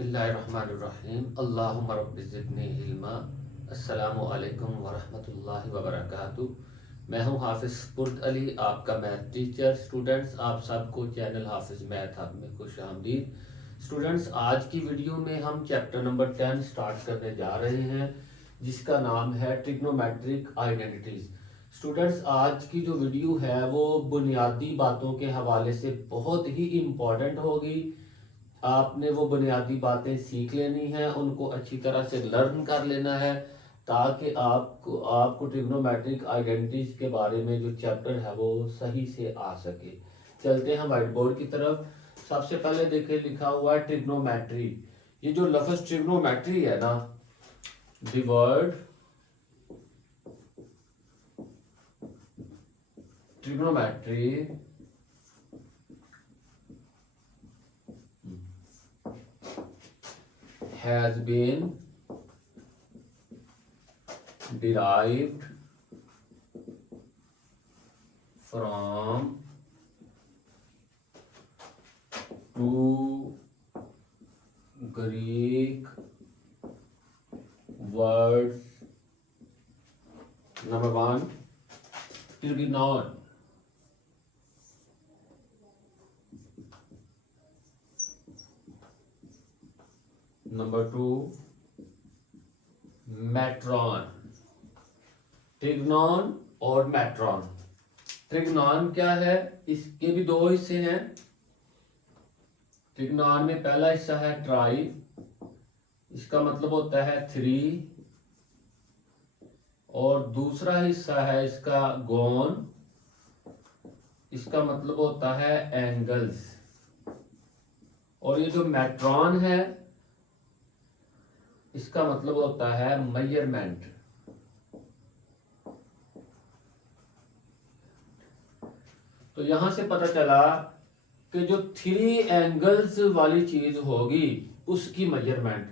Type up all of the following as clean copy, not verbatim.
बिस्मिल्लाहिर्रहमानिर्रहीम अल्लाहुम्मा रब्बि ज़िदनी इल्मा। अस्सलामु अलैकुम वरहमतुल्लाहि वबरकातुहू। मैं हूं हाफिज़ स्फूर्त अली, आपका मैथ टीचर। स्टूडेंट्स, आप सबको चैनल हाफिज़ मैथ हब में खुशामदीद। स्टूडेंट्स, आज की वीडियो में हम चैप्टर नंबर 10 स्टार्ट करने जा रहे हैं, जिसका नाम है ट्रिग्नोमेट्रिक आइडेंटिटीज़। स्टूडेंट्स, आज की जो वीडियो है वो बुनियादी बातों के हवाले से बहुत ही इम्पोर्टेंट होगी। आपने वो बुनियादी बातें सीख लेनी है, उनको अच्छी तरह से लर्न कर लेना है, ताकि आपको ट्रिग्नोमेट्रिक आइडेंटिटीज के बारे में जो चैप्टर है वो सही से आ सके। चलते हैं व्हाइट बोर्ड की तरफ। सबसे पहले देखिए, लिखा हुआ है ट्रिग्नोमेट्री। ये जो लफ्ज ट्रिग्नोमेट्री है ना, the word trigonometry has been derived from two Greek words. Number one, trignon. Number two, matron. Trignon और मैट्रॉन। ट्रिग्नॉन क्या है? इसके भी दो हिस्से हैं। ट्रिग्नॉन में पहला हिस्सा है ट्राई, इसका मतलब होता है 3, और दूसरा हिस्सा है इसका गोन, इसका मतलब होता है एंगल्स। और ये जो मैट्रॉन है, इसका मतलब होता है मेजरमेंट। तो यहां से पता चला कि जो 3 एंगल्स वाली चीज होगी उसकी मेजरमेंट।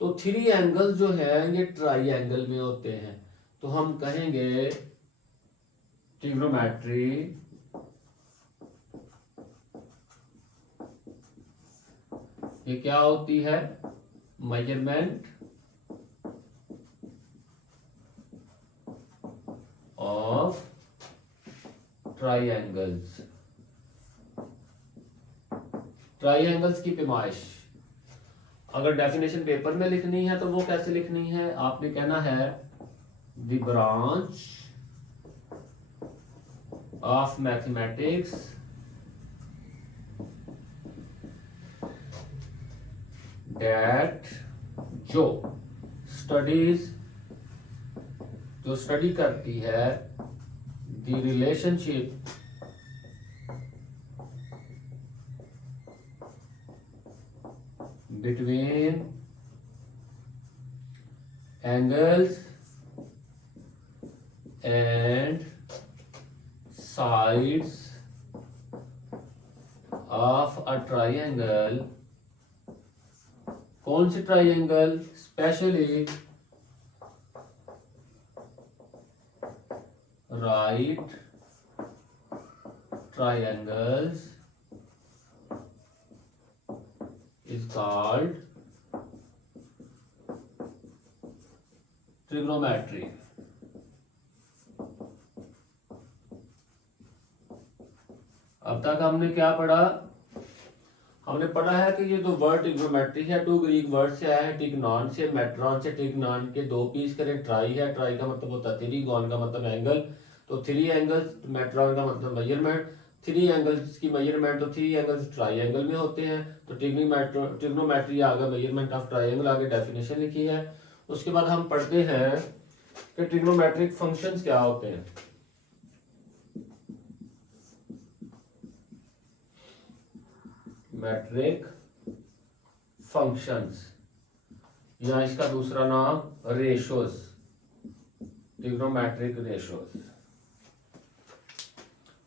तो 3 एंगल्स जो है ये ट्राई एंगल में होते हैं। तो हम कहेंगे ट्रिग्नोमेट्री ये क्या होती है? Measurement of ट्राइएंगल्स। ट्राइएंगल्स की पैमाइश अगर डेफिनेशन पेपर में लिखनी है तो वो कैसे लिखनी है? आपने कहना है the branch of mathematics that जो स्टडी करती है the relationship between angles and sides of a triangle. कौन सी triangle? Specially right triangles is called trigonometry. अब तक हमने क्या पढ़ा? हमने पढ़ा है कि ये जो वर्ड ट्रिग्नोमेट्री है 2 ग्रीक वर्ड से आया है, ट्रिग्नॉन से, मैट्रॉन से। ट्रिग्नॉन के 2 पीस करें। ट्राई है, ट्राई का मतलब होता है 3, गॉन का मतलब एंगल। तो 3 एंगल्स, मैट्रॉन का मतलब मेजरमेंट। 3 एंगल्स की मेजरमेंट, तो 3 एंगल्स ट्राई एंगल में होते हैं। तो ट्रिग्नोमेट्री आगे मेजरमेंट ऑफ ट्राइएंगल, आगे डेफिनेशन लिखी है। उसके बाद हम पढ़ते हैं कि ट्रिग्नोमेट्रिक फंक्शंस क्या होते हैं। मैट्रिक फंक्शंस या इसका दूसरा नाम रेशोज, ट्रिग्नोमेट्रिक रेशोज।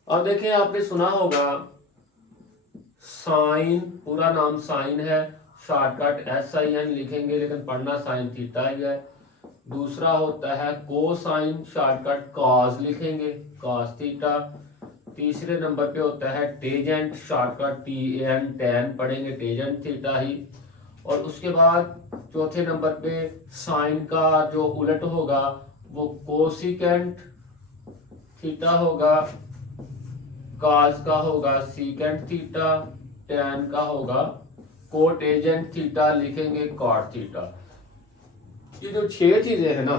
और देखिए, आपने सुना होगा साइन, पूरा नाम साइन है, शॉर्टकट SIN लिखेंगे, लेकिन पढ़ना साइन थीटा ही है। दूसरा होता है कोसाइन, शॉर्टकट कॉस लिखेंगे, कॉस थीटा। तीसरे नंबर पे होता है टेजेंट, शॉर्टकट TAN, टैन पढ़ेंगे, टेजेंट थीटा ही। और उसके बाद चौथे नंबर पे साइन का जो उलट होगा वो कोसिकेंट थीटा होगा, काज का होगा सीकेंट थीटा, टैन का होगा कोटेजेंट थीटा, लिखेंगे कॉट थीटा। ये जो 6 चीजें हैं ना,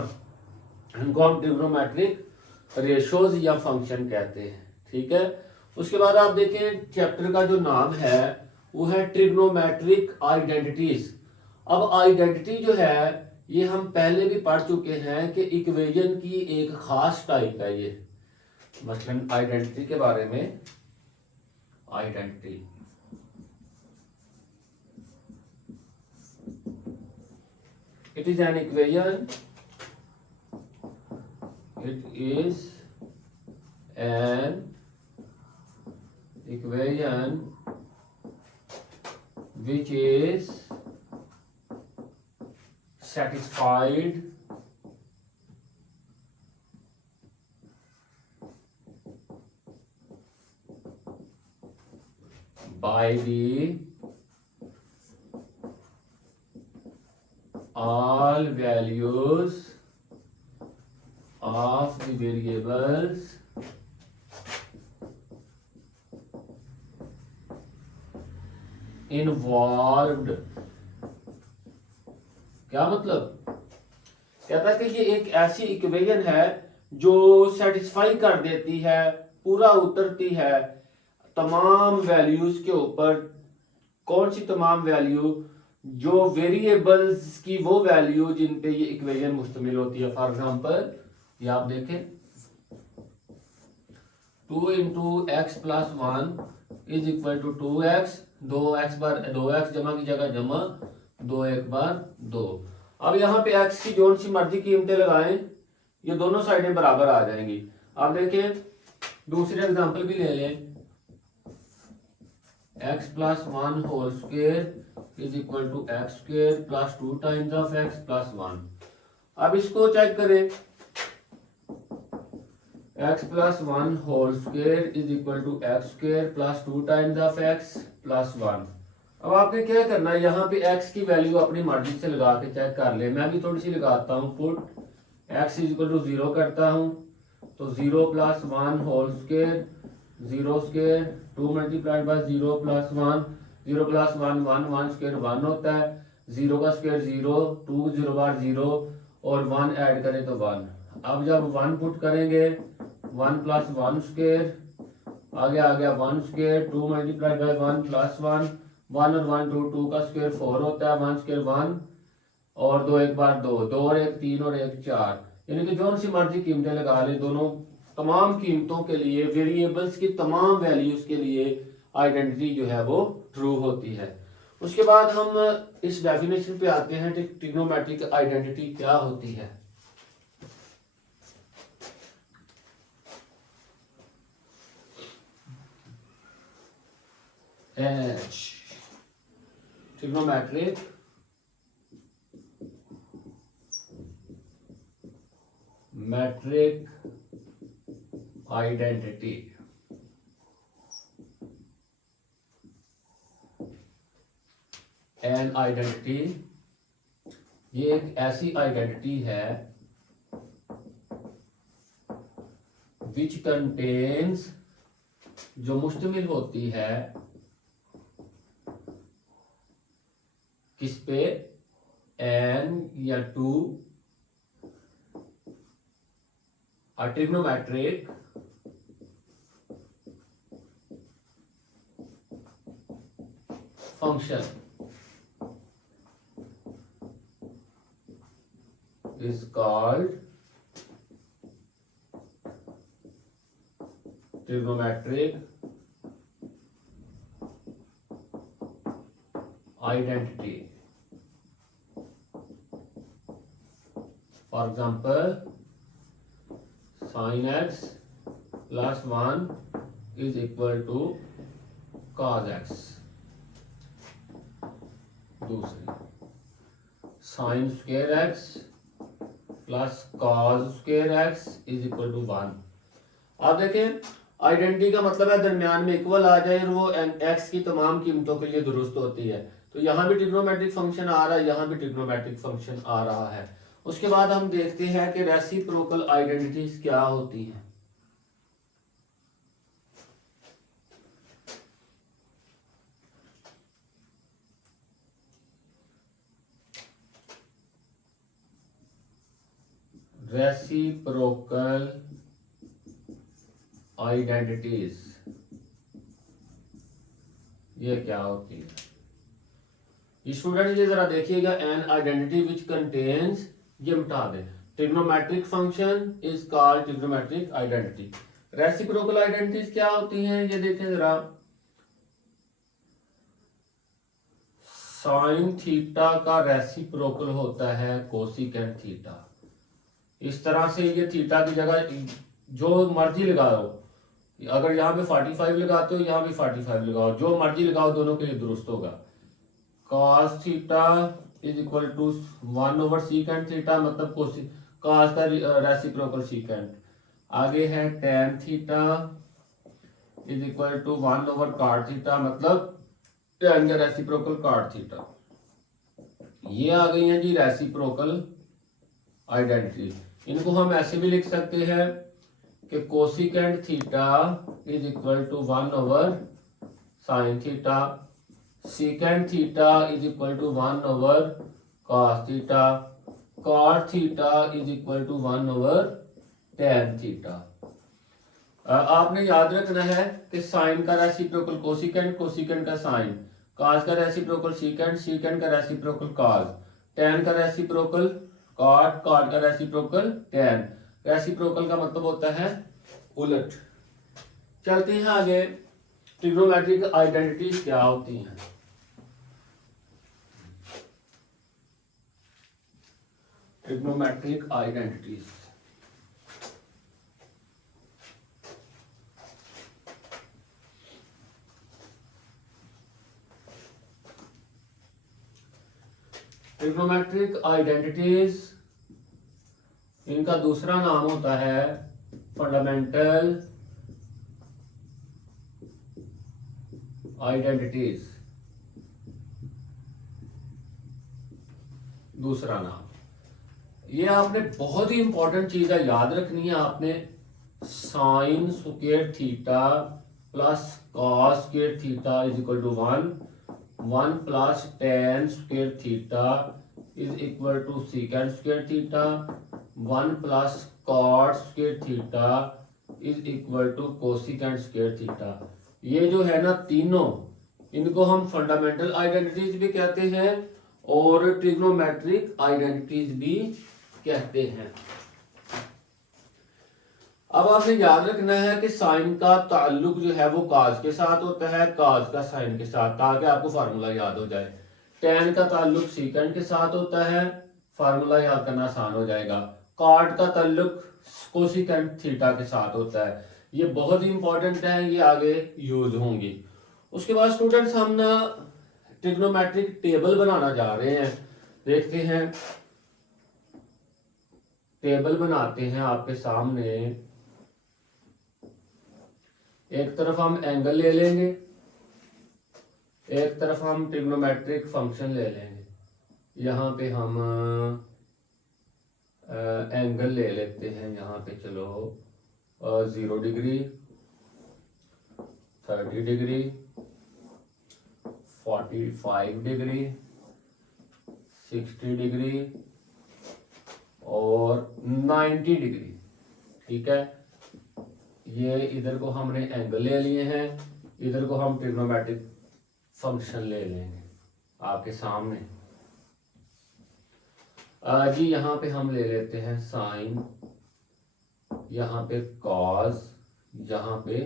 इनको हम ट्रिग्नोमेट्रिक रेशोज या फंक्शन कहते हैं। ठीक है, उसके बाद आप देखें चैप्टर का जो नाम है वो है ट्रिग्नोमेट्रिक आइडेंटिटीज। अब आइडेंटिटी जो है ये हम पहले भी पढ़ चुके हैं कि इक्वेशन की एक खास टाइप है ये। मसलन आइडेंटिटी के बारे में, identity it is an equation, it is an equation which is satisfied by the all values of the variables involved। क्या मतलब? कहता है कि ये एक ऐसी इक्वेशन है जो सेटिस्फाई कर देती है, पूरा उतरती है तमाम वैल्यूज के ऊपर। कौन सी तमाम वैल्यू? जो वेरिएबल्स की वो वैल्यू जिन पे ये इक्वेशन मुश्तमिल होती है। फॉर एग्जांपल ये आप देखें 2 into x plus 1 is equal to 2x, 2x बार 2x जमा की जगह जमा 2 एक बार 2। अब यहाँ पे x की जोन सी मर्जी कीमतें लगाएं, ये दोनों साइडें बराबर आ जाएंगी। आप देखें दूसरे एग्जांपल भी ले लें, x plus 1 whole square is equal to x square plus 2 times of x plus 1। अब इसको चेक करें, x plus 1 whole square is equal to x square plus 2 times of x plus 1। अब आपने क्या करना है, यहाँ पे x की वैल्यू अपनी मर्जी से लगा के चेक कर ले। मैं भी थोड़ी सी लगाता हूँ, put x is equal to 0 करता हूँ तो 0 plus 1 whole square 0 square 2 multiplied by 0 plus 1, 0 plus 1 1, 1 square 1 होता है, 0 का स्क्वायर 0, 2 0 बार 0 और 1 ऐड करें तो 1। अब जब 1 पुट करेंगे 1 प्लस 1 स्क्वायर आगे आ गया 1 स्क्वायर 2 मल्टीप्लाइड बाय 1 प्लस 1, 1 और 1 2, 2 का स्क्वायर 4 होता है, 1 स्क्वायर 1 और 2 एक बार 2, 2 और 1 3 और 1 4। यानी कि जो सी मर्जी कीमतें लगा ले, दोनों तमाम कीमतों के लिए वेरिएबल्स की तमाम वैल्यूज के लिए आइडेंटिटी जो है वो ट्रू होती है। उसके बाद हम इस डेफिनेशन पे आते हैं कि ट्रिग्नोमेट्रिक आइडेंटिटी क्या होती है। Trigonometric metric identity an identity, ये एक ऐसी आइडेंटिटी है विच कंटेन्स, जो मुश्तमिल होती है किस पे, एन या to a trigonometric function is called trigonometric identity। For example, sin x plus 1 is equal to cos x। दूसरी sin square x plus cos square x is equal to 1। आप देखें आइडेंटिटी का मतलब है दरमियान में इक्वल आ जाए और वो एक्स की तमाम कीमतों के लिए दुरुस्त होती है। तो यहाँ भी ट्रिग्नोमेट्रिक फंक्शन आ रहा है, यहाँ भी ट्रिग्नोमेट्रिक फंक्शन आ रहा है। उसके बाद हम देखते हैं कि रेसिप्रोकल आइडेंटिटीज क्या होती हैं। रेसिप्रोकल आइडेंटिटीज ये क्या होती है स्टूडेंट? ये जरा देखिएगा, एन आइडेंटिटी विच कंटेन्स, ये मिटा दें, trigonometric function is called trigonometric identity. Reciprocal identities क्या होती हैं ये देखें जरा। साइन थीटा का रेसिप्रोकल होता है कोसिकेंट थीटा। इस तरह से ये थीटा की जगह जो मर्जी लगाओ, अगर यहाँ पे 45 लगाते हो यहाँ भी 45 लगाओ, जो मर्जी लगाओ दोनों के लिए दुरुस्त होगा। cos theta is equal to 1 over secant theta, मतलब cos का रेसिप्रोकल सीकेंट। आगे है tan theta is equal to 1 over cot theta, मतलब tan का रेसिप्रोकल cot थीटा। ये आ गई हैं जी रेसिप्रोकल आइडेंटिटी। इनको हम ऐसे भी लिख सकते हैं कि cosecant theta is equal to 1 over sine theta, secant theta is equal to 1 over cos theta, cot theta is equal to 1 over tan theta. आपने याद रखना है कि साइन का रेसिप्रोकल कोसिकेंट, कोसिकेंट का साइन, कॉस का रेसिप्रोकल सीकेंट, सीकेंट का reciprocal cos, tan का रेसिप्रोकल कॉट, कॉट का रेसिप्रोकल टेन। रेसिप्रोकल का मतलब होता है उलट। चलते हैं आगे, ट्रिग्नोमेट्रिक आइडेंटिटीज क्या होती हैं। ट्रिग्नोमेट्रिक आइडेंटिटीज ट्रिग्नोमेट्रिक आइडेंटिटीज, इनका दूसरा नाम होता है फंडामेंटल आइडेंटिटीज, दूसरा नाम। ये आपने बहुत ही इंपॉर्टेंट चीज है, याद रखनी है आपने। Sine square theta plus cos square theta is equal to 1 plus tan square theta is equal to secant square theta, 1 plus cot square theta is equal to cosecant square theta. ये जो है ना तीनों, इनको हम फंडामेंटल आइडेंटिटीज भी कहते हैं और ट्रिग्नोमेट्रिक आइडेंटिटीज भी कहते हैं। अब आपने याद रखना है कि साइन का ताल्लुक जो है वो काज के साथ होता है, काज का साइन के साथ, ताकि आपको फार्मूला याद हो जाए। टेन का ताल्लुक सीकेंट के साथ होता है, फार्मूला याद करना आसान हो जाएगा। कॉट का ताल्लुक कोसिकेंट थीटा के साथ होता है। ये बहुत ही इंपॉर्टेंट है, ये आगे यूज होंगी। उसके बाद स्टूडेंट्स हम ना ट्रिग्नोमेट्रिक टेबल बनाना जा रहे हैं। देखते हैं, टेबल बनाते हैं आपके सामने। एक तरफ हम एंगल ले लेंगे, एक तरफ हम ट्रिग्नोमेट्रिक फंक्शन ले लेंगे। यहाँ पे हम एंगल ले लेते हैं, यहाँ पे चलो 0 डिग्री, 30 डिग्री, 45 डिग्री, 60 डिग्री और 90 डिग्री। ठीक है, ये इधर को हमने एंगल ले लिए हैं, इधर को हम ट्रिग्नोमेट्रिक फंक्शन ले लेंगे आपके सामने। जी यहाँ पे हम ले लेते हैं साइन, यहाँ पे कॉस, यहाँ पे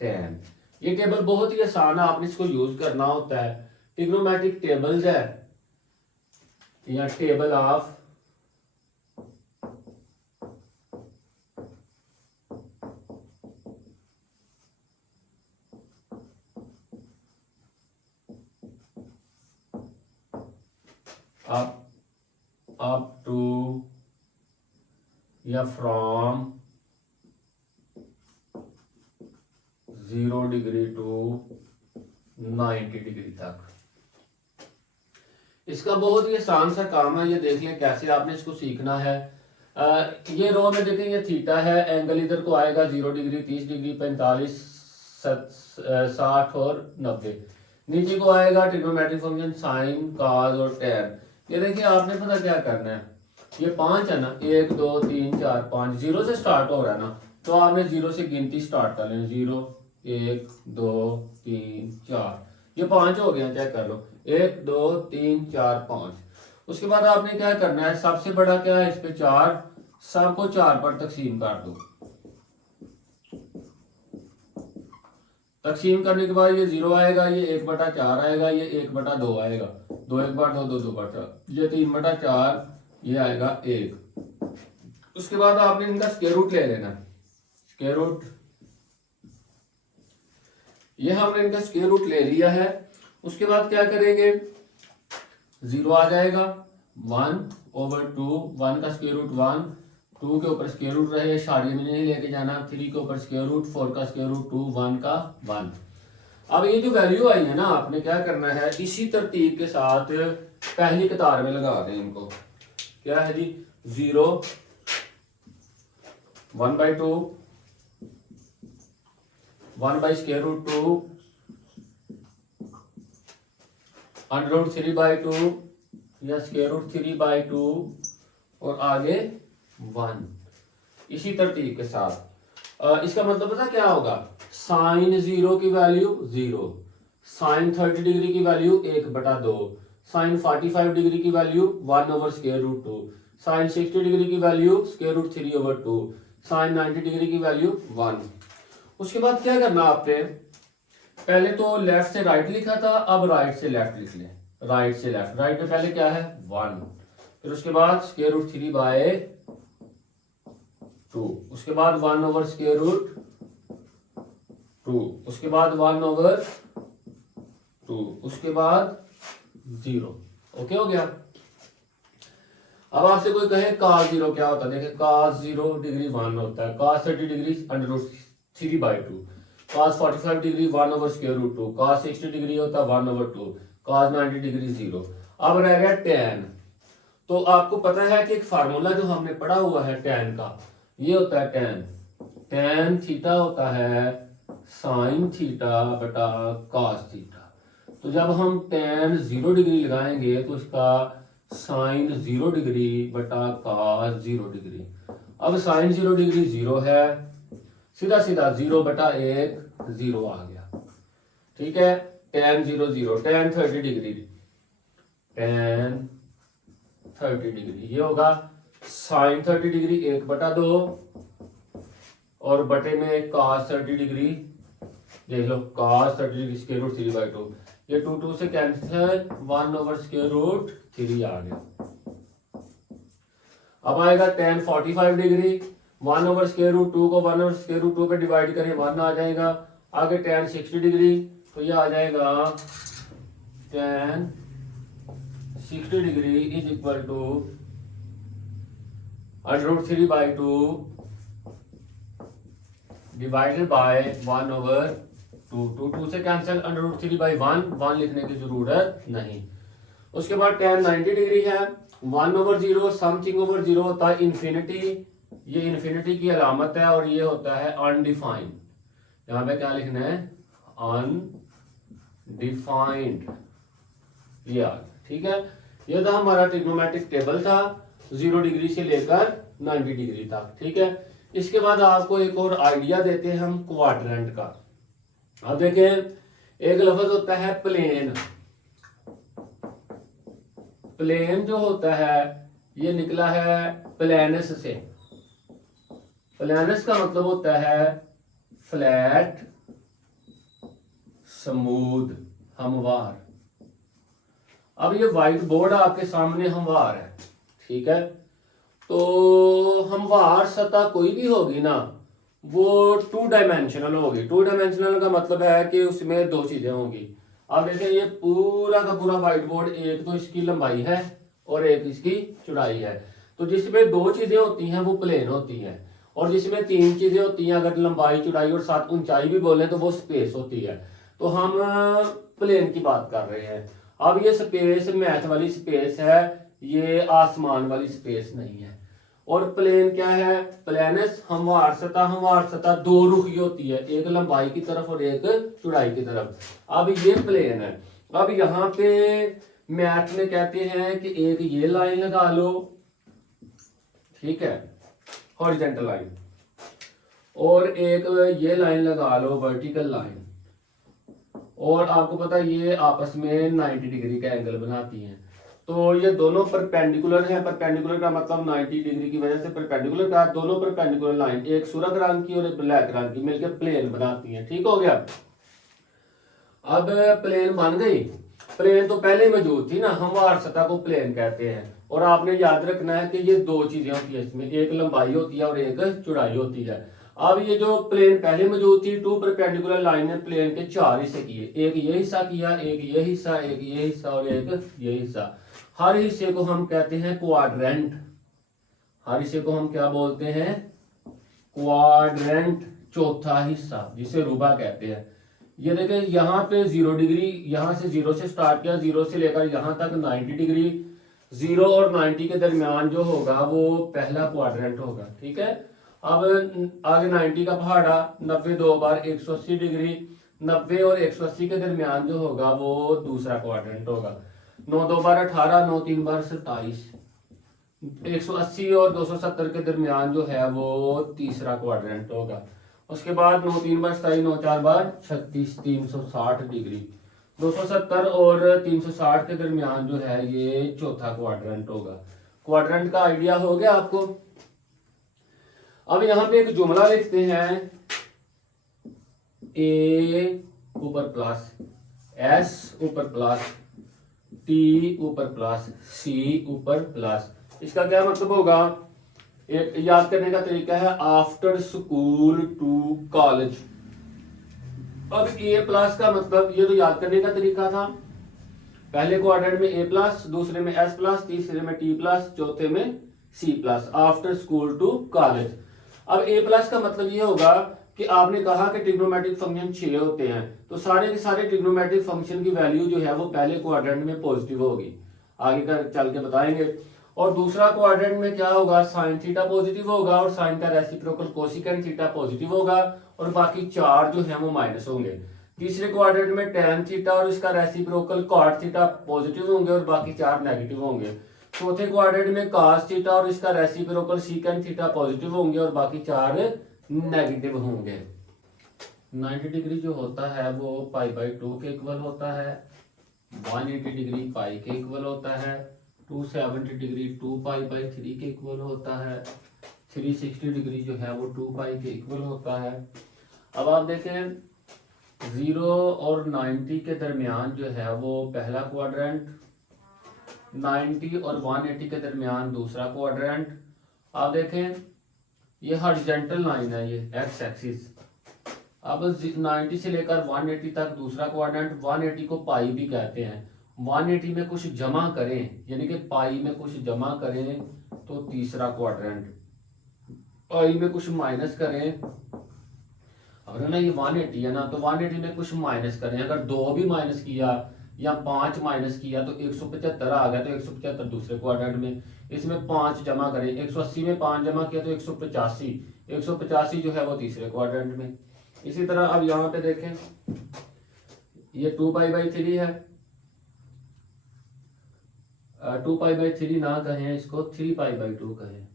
टेन। ये टेबल बहुत ही आसान है, आपने इसको यूज करना होता है। ट्रिग्नोमेट्रिक टेबल्स है या टेबल ऑफ up to या from 0 डिग्री टू 90 डिग्री तक। इसका बहुत ही आसान सा काम है, ये देख लें कैसे आपने इसको सीखना है। ये रो में देखें, ये थीटा है, एंगल इधर को आएगा 0 डिग्री, 30 डिग्री, 45, 60 और 90। नीचे को आएगा ट्रिग्नोमेट्रिक फंक्शन साइन, कॉस और टैन। ये देखिए आपने पता क्या करना है, ये 5 है ना, 1 2 3 4 5, 0 से स्टार्ट हो रहा है ना, तो आपने 0 से गिनती स्टार्ट कर लें। 0 1 2 3 4, ये 5 हो गया, चेक कर लो। 1 2 3 4 5। उसके बाद आपने क्या करना है, सबसे बड़ा क्या है, इस पे 4, सबको 4 पर तकसीम कर दो। तकसीम करने के बाद ये 0 आएगा, ये 1/4 आएगा, ये 1/2 आएगा, 2 1/2 2 2/4, ये 3/4, ये आएगा 1। उसके बाद आपने इनका स्क्वायर रूट ले लेना, स्क्वायर रूट। ये हमने इनका स्क्वायर रूट ले लिया है। उसके बाद क्या करेंगे, 0 आ जाएगा, 1/2, 1 का स्क्वायर रूट 1, 2 के ऊपर स्क्वायर रूट रहे, इशारे में नहीं लेके जाना, 3 के ऊपर स्क्वायर रूट, 4 का स्क्वायर रूट 2, 1 का 1। अब ये जो वैल्यू आई है ना, आपने क्या करना है, इसी तरतीब के साथ पहली कतार में लगा दें इनको। क्या है जी, 0 1/2, 1/√2, √3/2 या √3/2 और आगे 1, इसी तरतीब के साथ। इसका मतलब पता क्या होगा, साइन 0 की वैल्यू 0, साइन 30 डिग्री की वैल्यू 1/2, साइन 45 डिग्री की वैल्यू 1/√2, साइन 60 डिग्री की वैल्यू √3/2, साइन 90 डिग्री की वैल्यू 1। उसके बाद क्या करना आपने, पहले तो लेफ्ट से राइट लिखा था, अब राइट से लेफ्ट लिख लें। राइट से लेफ्ट, राइट में पहले क्या है 1, फिर उसके बाद √3/2, उसके बाद 1/√2, उसके बाद 1/2, उसके बाद 0। ओके हो गया। अब आपसे कोई कहे cos 0 क्या होता है, देखिए cos 0 डिग्री 1 होता है, cos 30 degree √3/2, cos 45 degree 1/√2, cos 60 degree होता है 1/2, cos 90 डिग्री 0। अब रह गया tan। तो आपको पता है कि एक फार्मूला जो हमने पढ़ा हुआ है tan का, ये होता है tan थीटा होता है साइन थीटा बटा cos थीटा। तो जब हम tan 0 डिग्री लगाएंगे तो इसका साइन 0 डिग्री बटा cos 0 डिग्री। अब साइन 0 डिग्री 0 है, सीधा सीधा 0/1 0 आ गया, ठीक है। tan 0 0, tan 30 degree, tan 30 degree ये होगा साइन 30 डिग्री 1/2 और बटे में cos 30 डिग्री, देख लो cos 30 डिग्री √3/2, ये 2 2 से कैंसिल, 1/√3 आ गया। अब आएगा tan 45 डिग्री, 1/√2 को 1/√2 पे डिवाइड करें 1 आ जाएगा। आगे tan 60 डिग्री, तो ये आ जाएगा tan 60 degree is equal to √3/2 divided by 1/2, 2 से कैंसिल, √3/1, 1 लिखने की जरूरत नहीं। उसके बाद tan 90 डिग्री है, 1/0 समथिंग ओवर 0 होता है इन्फिनिटी, ये इन्फिनिटी की अलामत है और ये होता है अनडिफाइंड। यहाँ पे क्या लिखना है, अनडिफाइंड, ये ठीक है। ये था हमारा ट्रिग्नोमेट्रिक टेबल था 0 डिग्री से लेकर 90 डिग्री तक, ठीक है। इसके बाद आपको एक और आइडिया देते हैं हम क्वाड्रेंट का। अब देखें, एक लफ्ज होता है प्लेन। प्लेन जो होता है ये निकला है प्लेनस से। प्लेनस का मतलब होता है फ्लैट, स्मूथ, हमवार। अब ये व्हाइट बोर्ड आपके सामने हमवार है, ठीक है। तो हमवार सतह कोई भी होगी ना, वो 2 डायमेंशनल होगी। 2 डायमेंशनल का मतलब है कि उसमें 2 चीजें होंगी। अब देखें, ये पूरा का पूरा व्हाइट बोर्ड, एक तो इसकी लंबाई है और एक इसकी चौड़ाई है। तो जिसमें 2 चीजें होती हैं वो प्लेन होती है। और जिसमें तीन चीजें होती हैं, अगर लंबाई चौड़ाई और साथ ऊंचाई भी बोले तो वो स्पेस होती है। तो हम प्लेन की बात कर रहे हैं। अब ये स्पेस मैथ वाली स्पेस है, ये आसमान वाली स्पेस नहीं है। और प्लेन क्या है? प्लेनस हमवार सतह दो रुखी होती है, एक लंबाई की तरफ और एक चौड़ाई की तरफ। अब ये प्लेन है। अब यहाँ पे मैथ में कहते हैं कि एक ये लाइन लगा लो, ठीक है, हॉरिजॉन्टल लाइन, और एक ये लाइन लगा लो, वर्टिकल लाइन। और आपको पता है ये आपस में 90 डिग्री का एंगल बनाती हैं। तो ये दोनों परपेंडिकुलर है। परपेंडिकुलर का मतलब 90 डिग्री की वजह से परपेंडिकुलर का, दोनों परपेंडिकुलर लाइन एक सुर्ख रंग की और एक ब्लैक रंग की मिलकर प्लेन बनाती हैं। ठीक हो गया। अब प्लेन बन गई। प्लेन तो पहले मौजूद थी ना, हमवार सतह को प्लेन कहते हैं। और आपने याद रखना है कि ये दो चीजें होती है इसमें, एक लंबाई होती है और एक चौड़ाई होती है। अब ये जो प्लेन पहले मौजूद थी, टू परपेंडिकुलर लाइन ने प्लेन के चार हिस्से किए, एक ये हिस्सा किया, एक ये हिस्सा, एक ये हिस्सा और एक ये हिस्सा। हर हिस्से को हम कहते हैं क्वाड्रेंट। हर हिस्से को हम क्या बोलते हैं? क्वाड्रेंट, चौथा हिस्सा, जिसे रुबा कहते हैं। ये देखें यहाँ पे 0 डिग्री, यहाँ से 0 से स्टार्ट किया, 0 से लेकर यहाँ तक 90 डिग्री। 0 और 90 के दरमियान जो होगा वो पहला क्वाड्रेंट होगा। ठीक है। अब आगे 90 का पहाड़ा, 90 दो बार 180 डिग्री, 90 और 180 के दरमियान जो होगा वो दूसरा क्वाड्रेंट होगा। 9 दो बार 18, 9 तीन बार 27, 180 और 270 के दरमियान जो है वो तीसरा क्वाड्रेंट होगा। उसके बाद 9 तीन बार 27, 9 चार बार 36, 360 डिग्री। 270 और 360 के दरमियान जो है ये चौथा क्वाड्रेंट होगा। क्वाड्रेंट का आइडिया हो गया आपको। अब यहां पे एक जुमला लिखते हैं, ए ऊपर प्लस, एस ऊपर प्लस, टी ऊपर प्लस, सी ऊपर प्लस। इसका क्या मतलब होगा? एक याद करने का तरीका है, आफ्टर स्कूल टू कॉलेज। अब ए प्लस का मतलब, ये तो याद करने का तरीका था। पहले क्वाड्रेंट में ए प्लस, दूसरे में एस प्लस, तीसरे में टी प्लस, चौथे में C plus, after school to college. अब ए प्लस का मतलब ये होगा कि आपने कहा कि ट्रिग्नोमेट्रिक फंक्शन 6 होते हैं, तो सारे के सारे ट्रिग्नोमेट्रिक फंक्शन की वैल्यू जो है वो पहले क्वाड्रेंट में पॉजिटिव होगी। आगे का चल के बताएंगे। और दूसरा क्वाड्रेंट में क्या होगा? साइन थीटा पॉजिटिव होगा और साइन का रेसिप्रोकल कोसिकेंट थीटा पॉजिटिव होगा और बाकी चार जो है वो माइनस होंगे। तीसरे क्वाड्रेंट में टैन थीटा और इसका रेसिप्रोकल कॉट थीटा पॉजिटिव होंगे और बाकी चार नेगेटिव होंगे। चौथे क्वाड्रेंट में कास थीटा और इसका रेसिप्रोकल सीकेंट थीटा पॉजिटिव होंगे और बाकी चार नेगेटिव होंगे। 90 डिग्री जो होता है वो पाई/2 के इक्वल होता है, 180 डिग्री पाई के इक्वल होता है, 270 डिग्री 2π/3 के इक्वल होता है, 360 डिग्री जो है वो 2π के इक्वल होता है। अब आप देखें 0 और 90 के दरमियान जो है वो पहला क्वाड्रेंट, 90 और 180 के दरमियान दूसरा क्वाड्रेंट। आप देखें ये हॉरिजॉन्टल लाइन है, ये एक्स एक्सिस। अब 90 से लेकर 180 तक दूसरा क्वाड्रेंट, 180 को पाई भी कहते हैं। 180 में कुछ जमा करें, यानी कि पाई में कुछ जमा करें तो तीसरा क्वाड्रेंट, पाई में कुछ माइनस करें, अगर ना ये 180 है ना, तो 180 में कुछ माइनस करें। अगर 2 भी माइनस किया या 5 माइनस किया तो 175 आ गया, तो 175 दूसरे क्वाड्रेंट में। इसमें 5 जमा करें, 180 में 5 जमा किया तो 185, 185 जो है वो तीसरे क्वाड्रेंट में। इसी तरह अब यहाँ पे देखें ये 2π/3 है, 2π/3 ना कहें इसको, 3π/2 कहें।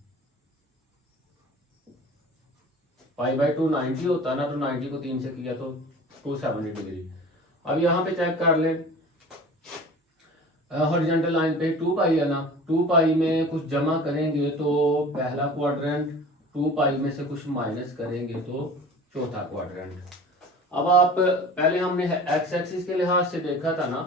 π/2 90 होता ना, तो 90 को 3 से किया तो 270 डिग्री। अब यहाँ पे चेक कर लें, हॉरिजॉन्टल लाइन पे 2π है ना, 2π में कुछ जमा करेंगे तो पहला क्वाड्रेंट, 2π में से कुछ माइनस करेंगे तो चौथा क्वाड्रेंट। अब आप पहले हमने एक्स एक्सिस के लिहाज से देखा था ना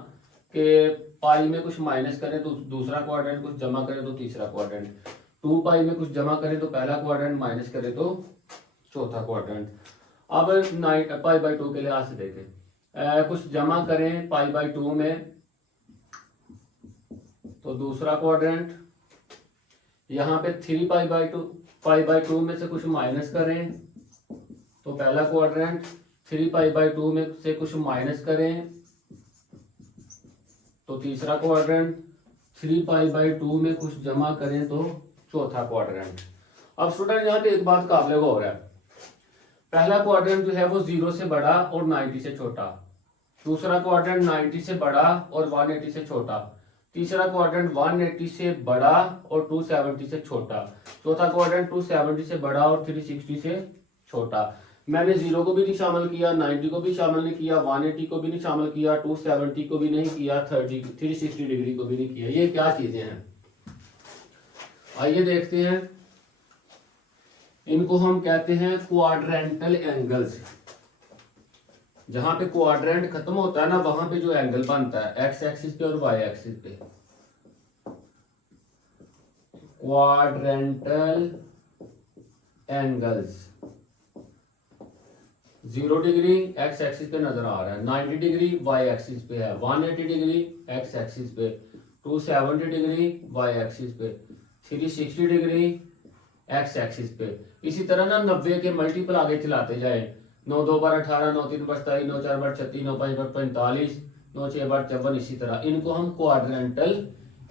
कि पाई में कुछ माइनस करें तो दूसरा क्वाड्रेंट, कुछ जमा करें तो तीसरा क्वाड्रेंट। 2π में कुछ जमा करें तो पहला क्वाड्रेंट, माइनस करें तो चौथा क्वाड्रेंट। अब π/2 के लिहाज से देखें, कुछ जमा करें π/2 में तो दूसरा क्वाड्रेंट, यहाँ पे 3π/2 में से कुछ माइनस करें तो पहला क्वाड्रेंट, 3π/2 में से कुछ माइनस करें तो तीसरा क्वाड्रेंट, 3π/2 में कुछ जमा करें तो चौथा क्वाड्रेंट। अब स्टूडेंट यहाँ पे एक बात काबिल गौर है, पहला क्वाड्रेंट जो है वो 0 से बड़ा और 90 से छोटा, दूसरा क्वाड्रेंट 90 से बड़ा और 180 से छोटा, तीसरा क्वाड्रेंट 180 से बड़ा और 270 से छोटा, चौथा क्वाड्रेंट 270 से बड़ा और 360 से छोटा। मैंने 0 को भी नहीं शामिल किया, 90 को भी शामिल नहीं किया, 180 को भी नहीं शामिल किया, 270 को भी नहीं किया, 360 डिग्री को भी नहीं किया। ये क्या चीजें हैं, आइए देखते हैं। इनको हम कहते हैं क्वाड्रेंटल एंगल्स। जहां पे क्वाड्रेंट खत्म होता है ना, वहां पे जो एंगल बनता है एक्स एक्सिस पे और वाई एक्सिस पे, quadrantal angles. 0 degree x axis पे नजर आ रहा है, 90 डिग्री वाई एक्सिस पे है, 180 डिग्री एक्स एक्सिस पे, 270 डिग्री वाई एक्सिस पे, 360 डिग्री एक्स एक्सिस पे। इसी तरह ना 90 के मल्टीपल आगे चलाते जाए, 9 2 बार 18, 9 3 बार 27, 9 4 बार 36, 9 5 बार 45, 9 6 बार 54, इसी तरह इनको हम क्वाड्रेंटल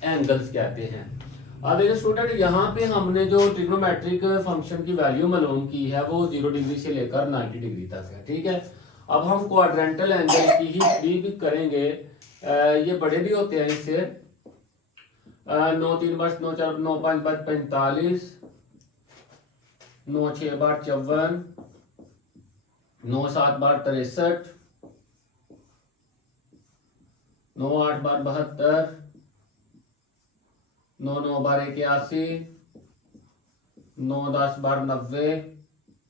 एंगल्स कहते हैं। अब देखिए स्टूडेंट, यहाँ पे हमने जो ट्रिग्नोमेट्रिक फंक्शन की वैल्यू मालूम की है वो 0 डिग्री से लेकर 90 डिग्री तक है, ठीक है। अब हम क्वाड्रेंटल एंगल की ही भी करेंगे, ये बड़े भी होते हैं इससे, 9 3 बार 9 4 9 5 बार 45, 9 6 बार 54, 9 7 बार 63, 9 8 बार 72, 9 9 बार 81, 9 10 बार 90,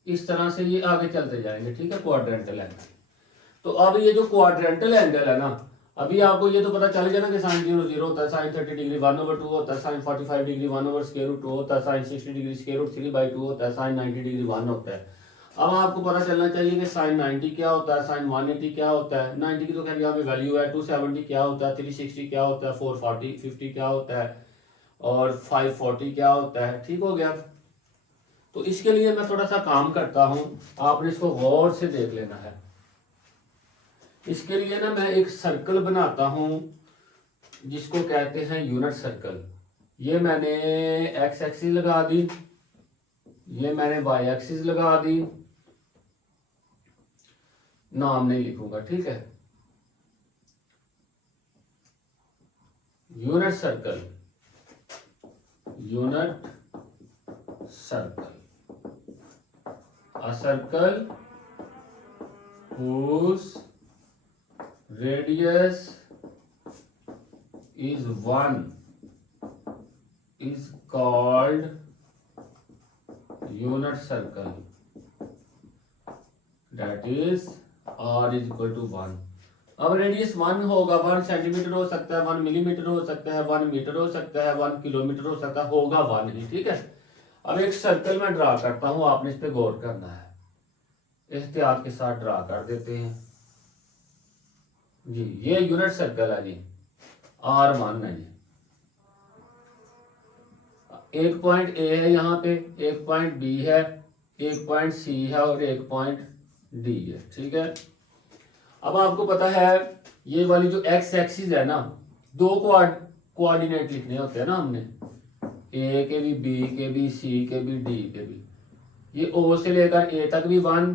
इस तरह से ये आगे चलते जाएंगे, ठीक है, क्वाड्रेंटल एंगल। तो अब ये जो क्वाड्रेंटल एंगल है ना, अभी आपको ये तो पता चल गया ना कि साइन 0 0 होता है, साइन 30 डिग्री 1/2 होता है, साइन 45 डिग्री 1/√2 होता है, साइन 60 डिग्री √3/2 होता है, साइन 90 डिग्री 1 होता है। अब आपको पता चलना चाहिए कि साइन 90 क्या होता है, साइन 180 क्या होता है। 90 की तो खैर यहाँ पे वैल्यू है, 270 क्या होता है, 360 क्या होता है, 440 50 क्या होता है और 540 क्या होता है, ठीक हो गया। तो इसके लिए मैं थोड़ा सा काम करता हूं, आपने इसको गौर से देख लेना है। इसके लिए ना मैं एक सर्कल बनाता हूं जिसको कहते हैं यूनिट सर्कल। ये मैंने एक्स एक्सिस लगा दी, ये मैंने वाई एक्सिस लगा दी, नाम नहीं लिखूंगा, ठीक है। Unit circle, unit circle, a circle whose radius is 1 is called unit circle, that is r is equal to 1। अब रेडियस 1 होगा, 1 सेंटीमीटर हो सकता है, 1 मिलीमीटर हो सकता है, 1 मीटर हो सकता है, 1 किलोमीटर हो सकता है, होगा 1 ही, ठीक है। अब एक सर्कल में ड्रा करता हूं, आपने इस पे गौर करना है, एहतियात के साथ ड्रा कर देते हैं जी। ये यूनिट सर्कल है जी, R1 है जी। एक पॉइंट ए है यहाँ पे, एक पॉइंट बी है, एक पॉइंट सी है और एक पॉइंट डी है, ठीक है। अब आपको पता है ये वाली जो एक्स एक्सिस है ना, दो कोऑर्डिनेट लिखने होते हैं ना हमने, ए के भी, बी के भी, सी के भी, डी के भी। ये ओ से लेकर ए तक भी 1,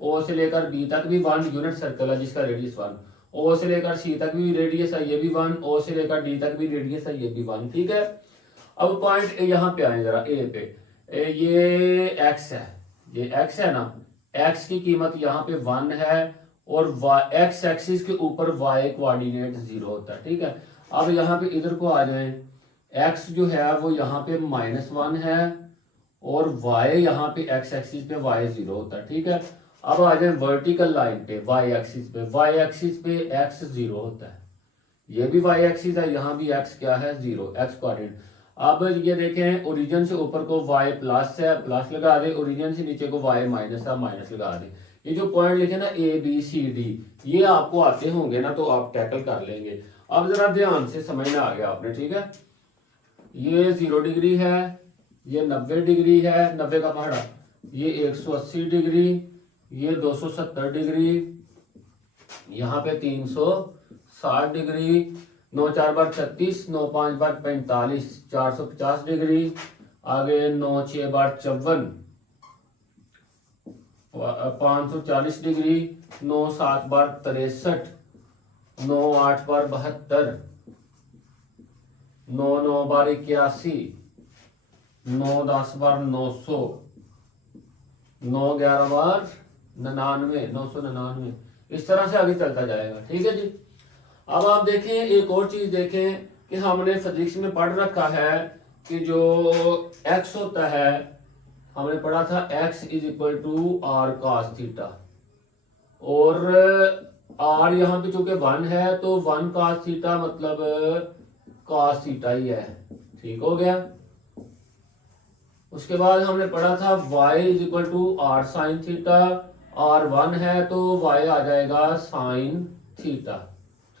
ओ से लेकर बी तक भी 1 यूनिट सर्कल है जिसका रेडियस 1, ओ से लेकर सी तक भी रेडियस है ये भी 1, ओ से लेकर डी तक भी रेडियस है ये भी 1, ठीक है। अब पॉइंट यहाँ पे आए जरा, ए पे, ये एक्स है, ये एक्स है ना, एक्स की कीमत यहाँ पे 1 है और एक्स एक्सिस के ऊपर वाई कोऑर्डिनेट 0 होता है, ठीक है। अब यहाँ पे इधर को आ जाए, एक्स जो है वो यहाँ पे -1 है और वाई यहाँ पे एक्स एक्सिस पे वाई 0 होता है, ठीक है। अब आ जाए वर्टिकल लाइन पे, वाई एक्सिस पे, वाई एक्सिस पे एक्स 0 होता है, ये भी वाई एक्सिस है, यहाँ भी एक्स क्या है 0, एक्स कोऑर्डिनेट। अब ये देखें, ओरिजिन से ऊपर को वाई प्लस है, प्लस लगा दे, ओरिजिन से नीचे को वाई माइनस है, माइनस लगा दे। ये जो पॉइंट लिखे ना ए बी सी डी, ये आपको आते होंगे ना तो आप टैकल कर लेंगे। अब जरा ध्यान से समझना आ गया आपने, ठीक है। ये 0 डिग्री है, ये 90 डिग्री है, 90 का पहाड़ा, ये 180 डिग्री, ये 270 डिग्री, यहाँ पे 360 डिग्री, 9 4 बार 36, 9 5 बार 45, 450 डिग्री, आगे 9 6 बार 54, 540 डिग्री, 9 7 बार 63, 9 8 बार 72, 9 9 बार 81, 9 10 बार 900, 9 11 बार 99, 999, इस तरह से आगे चलता जाएगा। ठीक है जी। अब आप देखें एक और चीज देखें कि हमने फिजिक्स में पढ़ रखा है कि जो x होता है, हमने पढ़ा था x is equal to r cos theta, और r यहाँ पे चूंकि 1 है तो 1 कॉस थीटा मतलब कॉस थीटा ही है। ठीक हो गया। उसके बाद हमने पढ़ा था y is equal to r sine theta, r 1 है तो y आ जाएगा साइन थीटा।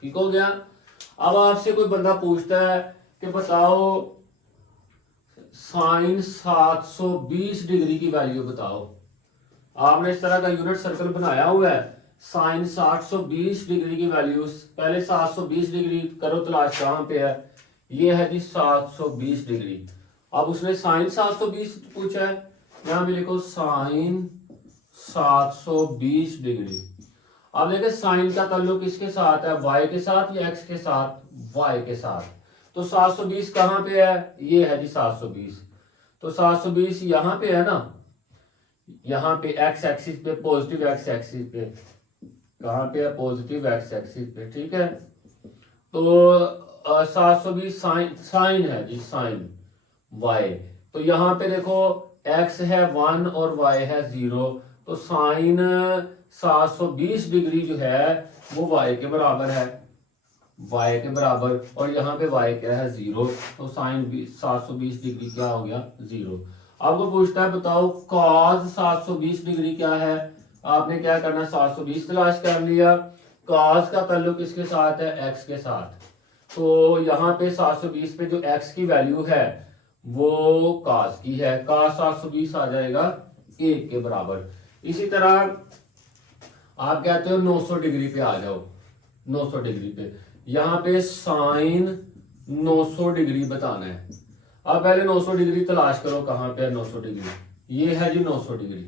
ठीक हो गया। अब आपसे कोई बंदा पूछता है कि बताओ साइन 720 डिग्री की वैल्यू बताओ। आपने इस तरह का यूनिट सर्कल बनाया हुआ है, साइन 720 डिग्री की वैल्यू, पहले 720 डिग्री करो तलाश कहां पे है, ये है जी 720 डिग्री। अब उसने साइन 720 पूछा है, यहां पे लिखो साइन 720 डिग्री। अब देखिए साइन का ताल्लुक किसके साथ है, y के साथ या x के साथ, y के साथ। तो 720 कहां पे है, ये है जी 720। तो 720 यहां पे है ना, यहां पे x एक्सिस पे, पॉजिटिव x एक्सिस पे, कहां पे है, पॉजिटिव x एक्सिस पे। ठीक है। तो 720 साइन है जी, साइन y। तो यहां पे देखो x है 1 और y है 0, तो साइन 720 डिग्री जो है वो y के बराबर है, y के बराबर, और यहाँ पे y क्या है 0, तो साइन 720 डिग्री क्या हो गया 0। आपको पूछता है बताओ cos 720 डिग्री क्या है। आपने क्या करना, 720 तलाश कर लिया, cos का ताल्लुक किसके साथ है, x के साथ। तो यहाँ पे 720 पे जो x की वैल्यू है वो cos की है, cos 720 आ जाएगा 1 के बराबर। इसी तरह आप कहते हो 900 डिग्री पे आ जाओ, 900 डिग्री पे, यहाँ पे साइन 900 डिग्री बताना है। अब पहले 900 डिग्री तलाश करो, कहाँ पे है 900 डिग्री, ये है जी 900 डिग्री।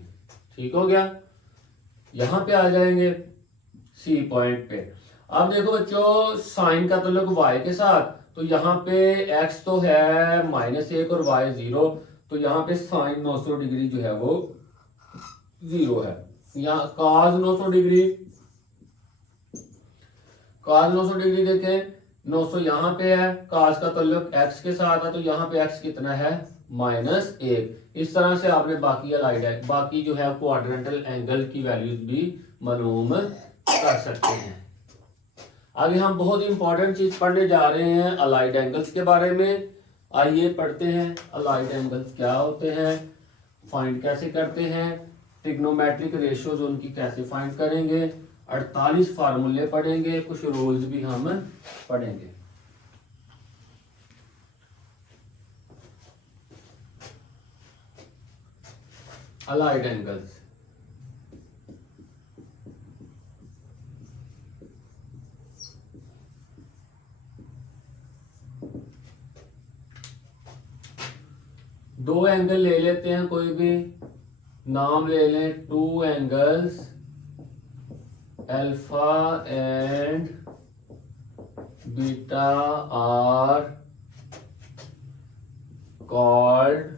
ठीक हो गया। यहाँ पे आ जाएंगे सी पॉइंट पे। अब देखो बच्चों साइन का ताल्लुक y के साथ, तो यहाँ पे x तो है -1 और y 0, तो यहाँ पे साइन 900 डिग्री जो है वो 0 है। यहाँ cos 900 डिग्री, cos 900 डिग्री देखें, 900 यहाँ पे है, cos का ताल्लुक x के साथ है, तो यहाँ पे x कितना है -1। इस तरह से आपने बाकी अलाइड है, बाकी जो है क्वाड्रेंटल एंगल की वैल्यूज भी मालूम कर सकते हैं। आगे हम बहुत इंपॉर्टेंट चीज पढ़ने जा रहे हैं अलाइड एंगल्स के बारे में। आइए पढ़ते हैं अलाइड एंगल्स क्या होते हैं, फाइंड कैसे करते हैं, ट्रिग्नोमेट्रिक रेशियोज उनकी कैसे फाइंड करेंगे, 48 फार्मूले पढ़ेंगे, कुछ रूल्स भी हम पढ़ेंगे। अलाइड एंगल्स, दो एंगल ले लेते हैं, कोई भी नाम ले लें, 2 angles alpha and beta are called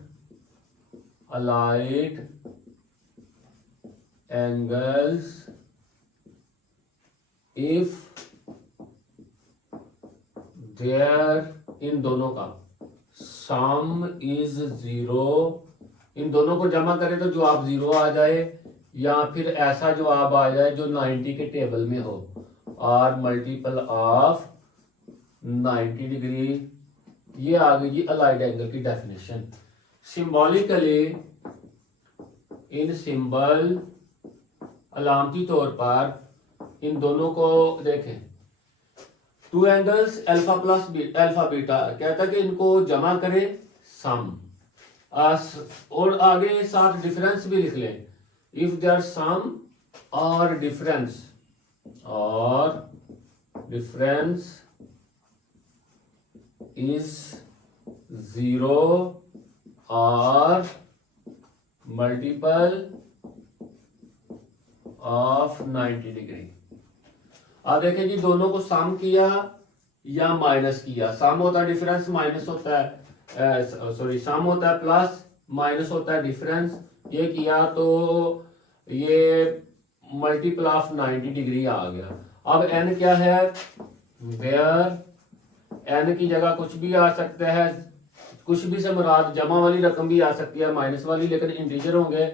allied angles if there, इन दोनों का सम इज 0, इन दोनों को जमा करें तो जवाब 0 आ जाए, या फिर ऐसा जवाब आ जाए जो 90 के टेबल में हो, आर मल्टीपल ऑफ 90 डिग्री। ये आ गई जी अलाइड एंगल की डेफिनेशन। सिंबॉलिकली, इन सिंबल, अलामती तौर पर इन दोनों को देखें, 2 angles alpha plus alpha beta, कहता है कि इनको जमा करें सम, और आगे साथ डिफरेंस भी लिख लें। इफ देयर सम और डिफरेंस इज 0 और मल्टीपल ऑफ 90 डिग्री। अब देखें जी, दोनों को सम किया या माइनस किया। सम होता है डिफरेंस, माइनस होता है सम होता है प्लस, माइनस होता है डिफरेंस। ये किया तो ये मल्टीपल ऑफ 90 डिग्री आ गया। अब n क्या है, वेयर n की जगह कुछ भी आ सकता है, कुछ भी से मुराद जमा वाली रकम भी आ सकती है, माइनस वाली, लेकिन इंटीजर होंगे।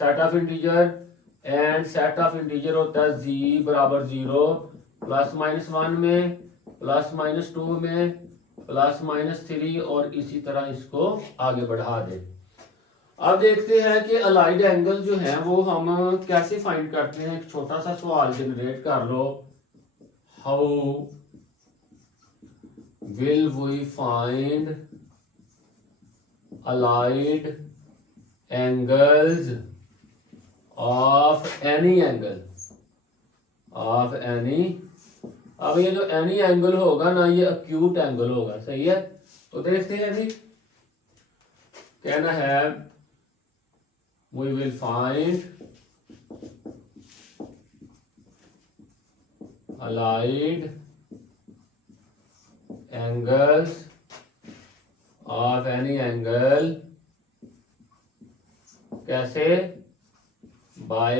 Set of integer, and set of integer होता है z बराबर 0 प्लस माइनस 1 में, प्लस माइनस 2 में, प्लस माइनस 3, और इसी तरह इसको आगे बढ़ा दे। अब देखते हैं कि अलाइड एंगल जो है वो हम कैसे फाइंड करते हैं। एक छोटा सा सवाल जनरेट कर लो। How will we find allied angles of any angle, of any. अब ये जो एनी एंगल होगा ना, ये अक्यूट एंगल होगा, सही है। तो देखते हैं जी, कहना है we will find allied angles of any angle, कैसे, by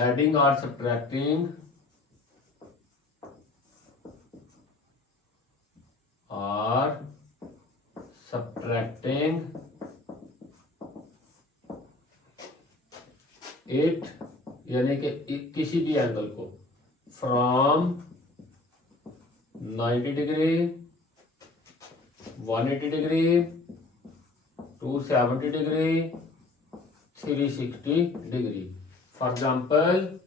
adding or subtracting it, यानी कि किसी भी एंगल को from 90 degree, 180 degree, 270 degree, 360 degree. For example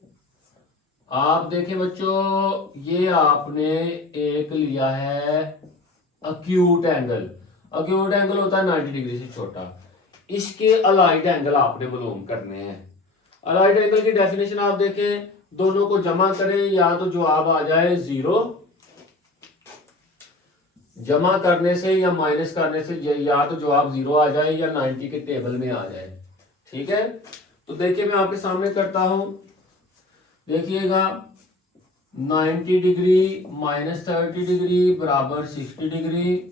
आप देखें बच्चों, ये आपने एक लिया है अक्यूट एंगल। अक्यूट एंगल होता है 90 डिग्री से छोटा। इसके अलाइड एंगल आपने मालूम करने हैं। अलाइड एंगल की डेफिनेशन आप देखें, दोनों को जमा करें या तो जवाब आ जाए 0, जमा करने से या माइनस करने से या तो जवाब 0 आ जाए या 90 के टेबल में आ जाए। ठीक है, तो देखिए मैं आपके सामने करता हूं, देखिएगा 90 डिग्री माइनस 30 डिग्री बराबर 60 डिग्री।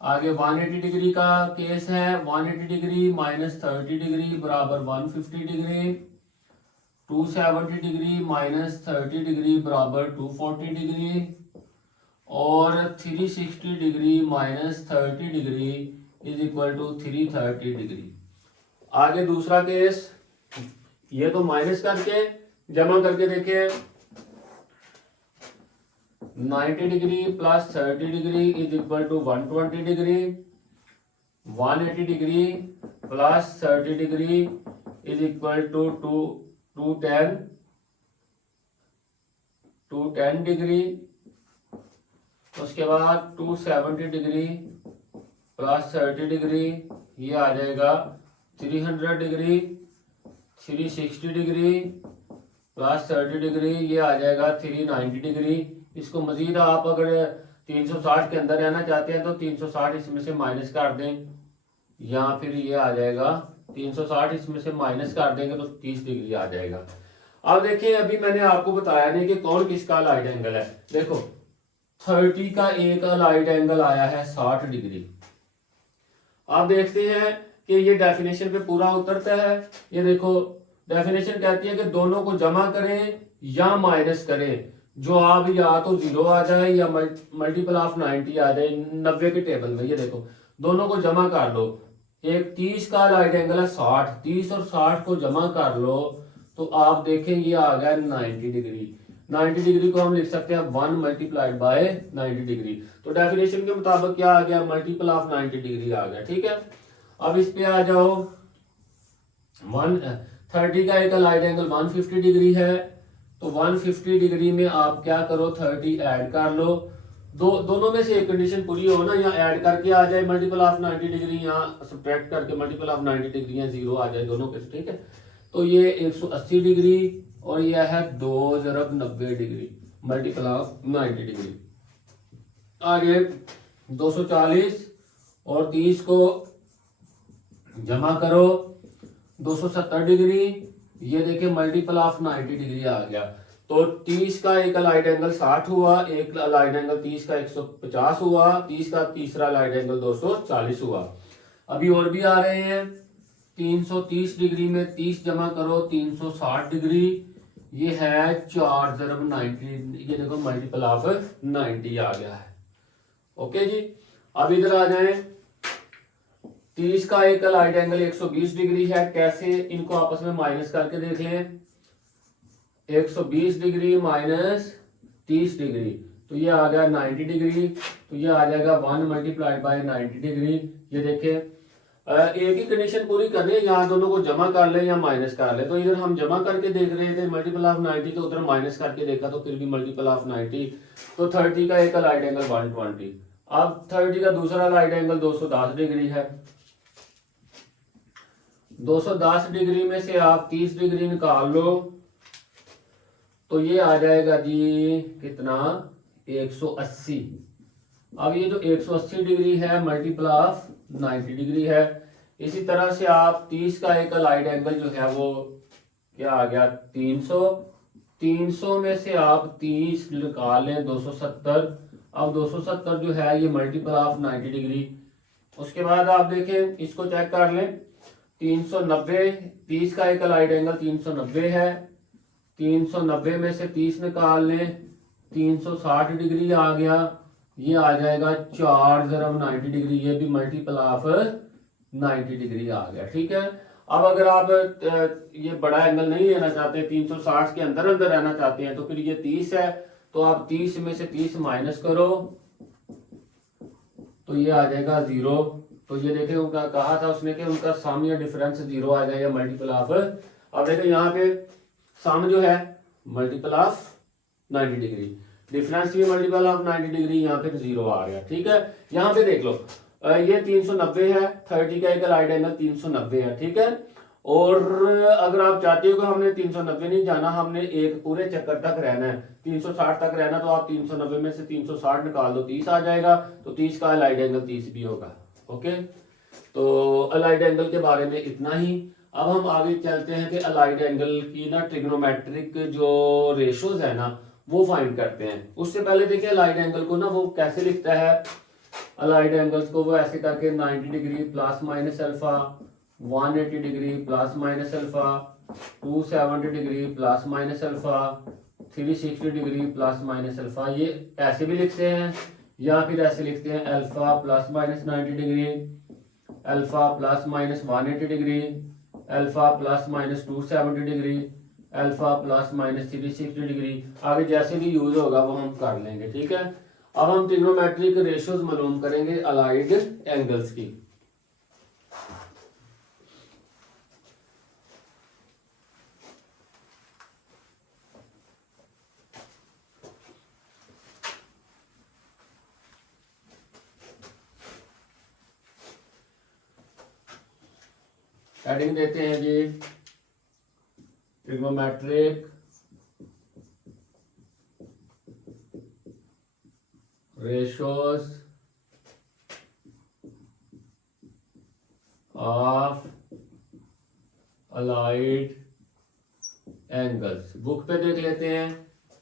आगे 180 डिग्री का केस है, 180 डिग्री माइनस 30 डिग्री बराबर 150 डिग्री। 270 डिग्री माइनस 30 डिग्री बराबर 240 डिग्री, और 360 degree minus 30 degree is equal to 330 degree. आगे दूसरा केस, ये तो माइनस करके जमा करके देखें, 90 degree plus 30 degree is equal to 120 degree. 180 degree plus 30 degree is equal to 210 degree. उसके बाद 270 डिग्री प्लस 30 डिग्री, ये आ जाएगा 300 डिग्री। 360 डिग्री प्लस 30 डिग्री, ये आ जाएगा 390 डिग्री। इसको मजीद आप अगर 360 के अंदर रहना चाहते हैं तो 360 इसमें से माइनस कर दें, या फिर ये आ जाएगा 360 इसमें से माइनस कर देंगे तो 30 डिग्री आ जाएगा। अब देखिए, अभी मैंने आपको बताया नहीं कि कौन किसका अलाइड एंगल है। देखो 30 का एक अलाइड एंगल आया है 60 डिग्री। आप देखते हैं कि ये डेफिनेशन पे पूरा उतरता है। ये देखो डेफिनेशन कहती है कि दोनों को जमा करें या माइनस करें, जवाब या तो 0 आ जाए या मल्टीपल ऑफ 90 आ जाए 90 के टेबल में। ये देखो दोनों को जमा कर लो, एक 30 का अलाइड एंगल है 60, 30 और 60 को जमा कर लो तो आप देखें ये आ गया 90 डिग्री। 90 डिग्री को हम लिख सकते हैं 1 मल्टीप्लाइड बाय 90 डिग्री। तो डेफिनेशन के मुताबिक क्या आ गया, मल्टीपल ऑफ 90 डिग्री आ गया। ठीक है, अब इस पे आ जाओ। 30 का एक अलाइड एंगल 150 डिग्री है, तो 150 डिग्री में आप क्या करो, 30 ऐड कर लो दोनों में से एक कंडीशन पूरी हो ना, या ऐड करके आ जाए मल्टीपल ऑफ 90 डिग्री, या सब्ट्रैक्ट करके मल्टीपल ऑफ 90 डिग्री, या जीरो आ जाए दोनों के, ठीक है। तो ये 180 डिग्री और यह है 2 ज़रब 90 डिग्री मल्टीपल ऑफ 90 डिग्री। आगे 240 और 30 को जमा करो, 270 डिग्री, ये देखिए मल्टीपल ऑफ 90 डिग्री आ गया। तो 30 का एक अलाइड एंगल 60 हुआ, एक अलाइड एंगल 30 का 150 हुआ, 30 का तीसरा अलाइड एंगल 240 हुआ। अभी और भी आ रहे हैं। 330 डिग्री में 30 जमा करो, 360 डिग्री, ये है 4 ज़रब 90, ये देखो मल्टीपल ऑफ 90 आ गया है। ओके जी, अब इधर आ जाए। 30 का एक अलाइड एंगल 120 डिग्री है, कैसे, इनको आपस में माइनस करके देख लें। 120 डिग्री माइनस 30 डिग्री, तो ये आ गया 90 डिग्री, तो ये आ जाएगा 1 मल्टीप्लाइड बाय 90 डिग्री। ये देखें, एक ही कंडीशन पूरी करनी है, यहाँ दोनों को जमा कर ले या माइनस कर ले। तो इधर हम जमा करके देख रहे थे मल्टीपल ऑफ 90, तो उधर माइनस करके देखा तो फिर भी मल्टीपल ऑफ 90। तो 30 का एक अलाइड एंगल 120, अब 30 का दूसरा अलाइड एंगल 210 डिग्री है। 210 डिग्री में से आप 30 डिग्री निकाल लो, तो ये आ जाएगा जी कितना, 180। अब ये जो 180 डिग्री है मल्टीपल ऑफ 90 डिग्री है। इसी तरह से आप 30 का एक अलाइड एंगल जो है वो क्या आ गया, 300। 300 में से आप 30 निकाल लें, 270। अब 270 जो है ये मल्टीपल ऑफ 90 डिग्री। उसके बाद आप देखें, इसको चेक कर लें। 390, 30 का एक अलाइड एंगल 390 है, 390 में से 30 निकाल लें, 360 डिग्री आ गया। ये आ जाएगा 4 ज़रब 90 डिग्री, ये भी मल्टीपल ऑफ 90 डिग्री आ गया, ठीक है। अब अगर आप ये बड़ा एंगल नहीं लेना चाहते, 360 के अंदर अंदर रहना चाहते हैं, तो फिर ये 30 है, तो आप 30 में से 30 माइनस करो, तो ये आ जाएगा 0। तो ये देखें, उनका कहा था उसने कि उनका सम या डिफरेंस 0 आ जाएगा मल्टीपल ऑफ। अब देखें यहाँ पे सम जो है मल्टीपल ऑफ 90 डिग्री, डिफरेंस भी मल्टीपल ऑफ 90 डिग्री, यहाँ पे 0 आ गया, ठीक है। यहाँ पे देख लो, ये 390 है, 30 का एक अलाइड एंगल 390 है, ठीक है। और अगर आप चाहते हो कि हमने 390 नहीं जाना, हमने एक पूरे चक्कर तक रहना है, 360 तक रहना, तो आप 390 में से 360 निकाल दो, 30 आ जाएगा। तो 30 का अलाइड एंगल 30 भी होगा। ओके, तो अलाइड एंगल के बारे में इतना ही। अब हम आगे चलते हैं कि अलाइड एंगल की ना ट्रिग्नोमेट्रिक जो रेशोज है ना, वो फाइंड करते हैं। उससे पहले देखिए अलाइड एंगल को ना वो कैसे लिखता है। अलाइड एंगल्स को वो ऐसे करके 90 degree plus minus alpha, 180 degree plus minus alpha, 270 degree plus minus alpha, 360 degree plus minus alpha, ये ऐसे भी लिखते हैं, या फिर ऐसे लिखते हैं alpha plus minus 90 degree, alpha plus minus 180 degree, alpha plus minus 270 degree, alpha plus minus 360 degree. आगे जैसे भी यूज होगा वो हम कर लेंगे, ठीक है। अब हम ट्रिग्नोमेट्रिक रेशियोज मालूम करेंगे अलाइड एंगल्स की। हेडिंग देते हैं जी trigonometric ratios of allied angles. Book पे देख लेते हैं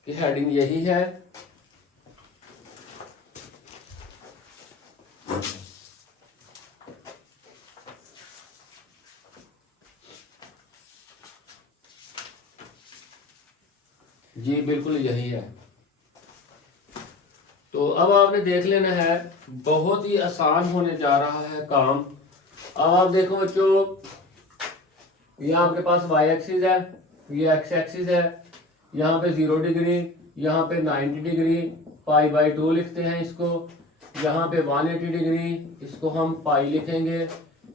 कि हेडिंग यही है। जी बिल्कुल यही है। तो अब आपने देख लेना है, बहुत ही आसान होने जा रहा है काम। अब आप देखो बच्चों, ये आपके पास वाई एक्सिस है, ये एक्स एक्सिस है, यहाँ पे 0 डिग्री, यहाँ पे 90 डिग्री, पाई बाई 2 लिखते हैं इसको, यहाँ पे 180 डिग्री, इसको हम पाई लिखेंगे,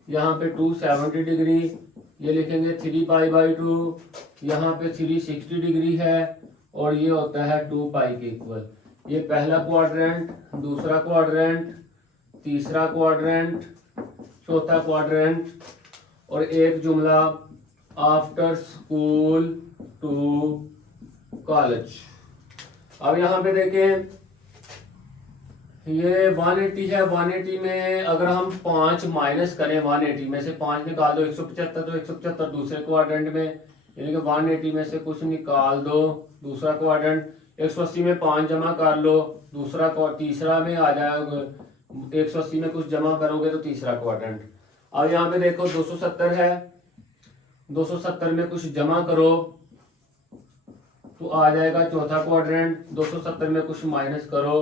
यहाँ पे 270 डिग्री, ये लिखेंगे 3 पाई बाई 2, यहाँ पे 360 डिग्री है, और ये होता है 2 पाई के इक्वल। ये पहला क्वाड्रेंट, दूसरा क्वाड्रेंट, तीसरा क्वाड्रेंट, चौथा क्वाड्रेंट, और एक जुमला आफ्टर स्कूल टू कॉलेज। अब यहाँ पे देखें, ये 180 है। 180 में अगर हम 5 माइनस करें, 180 में से 5 निकाल दो, 175, तो 175 दूसरे क्वाड्रेंट में, यानी कि 180 में से कुछ निकाल दो, दूसरा क्वाड्रेंट। 180 में 5 जमा कर लो, दूसरा तीसरा में आ जाएगा। 180 में कुछ जमा करोगे तो तीसरा क्वाड्रेंट। अब यहाँ पे देखो 270 है, 270 में कुछ जमा करो तो आ जाएगा चौथा क्वाड्रेंट। 270 में कुछ माइनस करो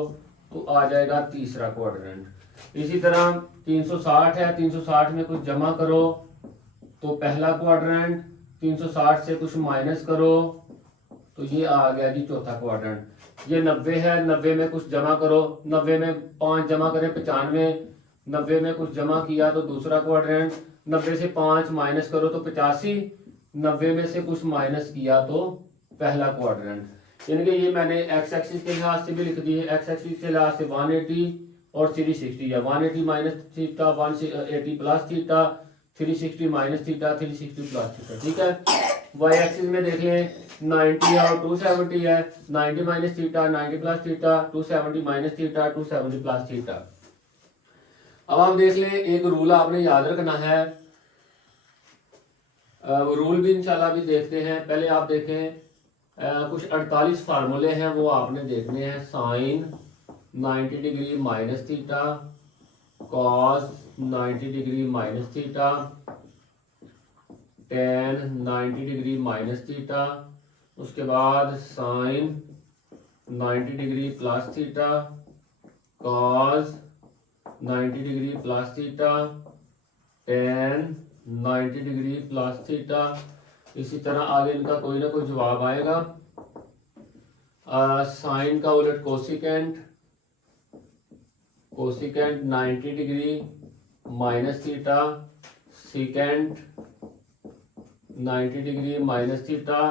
तो आ जाएगा तीसरा क्वाड्रेंट। इसी तरह 360 है, 360 में कुछ जमा करो तो पहला क्वाड्रेंट। 360 से कुछ माइनस करो तो ये आ गया जी चौथा क्वाड्रेंट। ये 90 है, 90 में कुछ जमा करो, 90 में 5 जमा करें 95, 90 में कुछ जमा किया तो दूसरा क्वाड्रेंट। 90 से 5 माइनस करो तो 85, 90 में से कुछ माइनस किया तो पहला क्वाड्रेंट। यानी कि ये मैंने एक्स एक्सिस के लिहाज से भी लिख दी है, एक्स एक्सिस के लिहाज से 180 और 360 है। 180 minus theta, 180 plus theta, 360 minus theta, 360 plus theta. ठीक है। वाई एक्सिस में देख लें, 90 और 270 है। 90 minus theta, 90 plus theta, 270 minus theta, 270 plus theta. अब हम देख लें, एक रूल आपने याद रखना है, रूल भी इंशाल्लाह भी देखते हैं। पहले आप देखें, कुछ 48 फार्मूले हैं, वो आपने देखने हैं। Sine 90 degree minus theta, cos 90 degree minus theta, tan 90 degree minus theta, उसके बाद sine 90 degree plus theta, cos 90 degree plus theta, tan 90 degree plus theta. इसी तरह आगे इनका कोई ना कोई जवाब आएगा। साइन का उलट cosecant, cosecant 90 degree minus theta, secant 90 degree minus theta,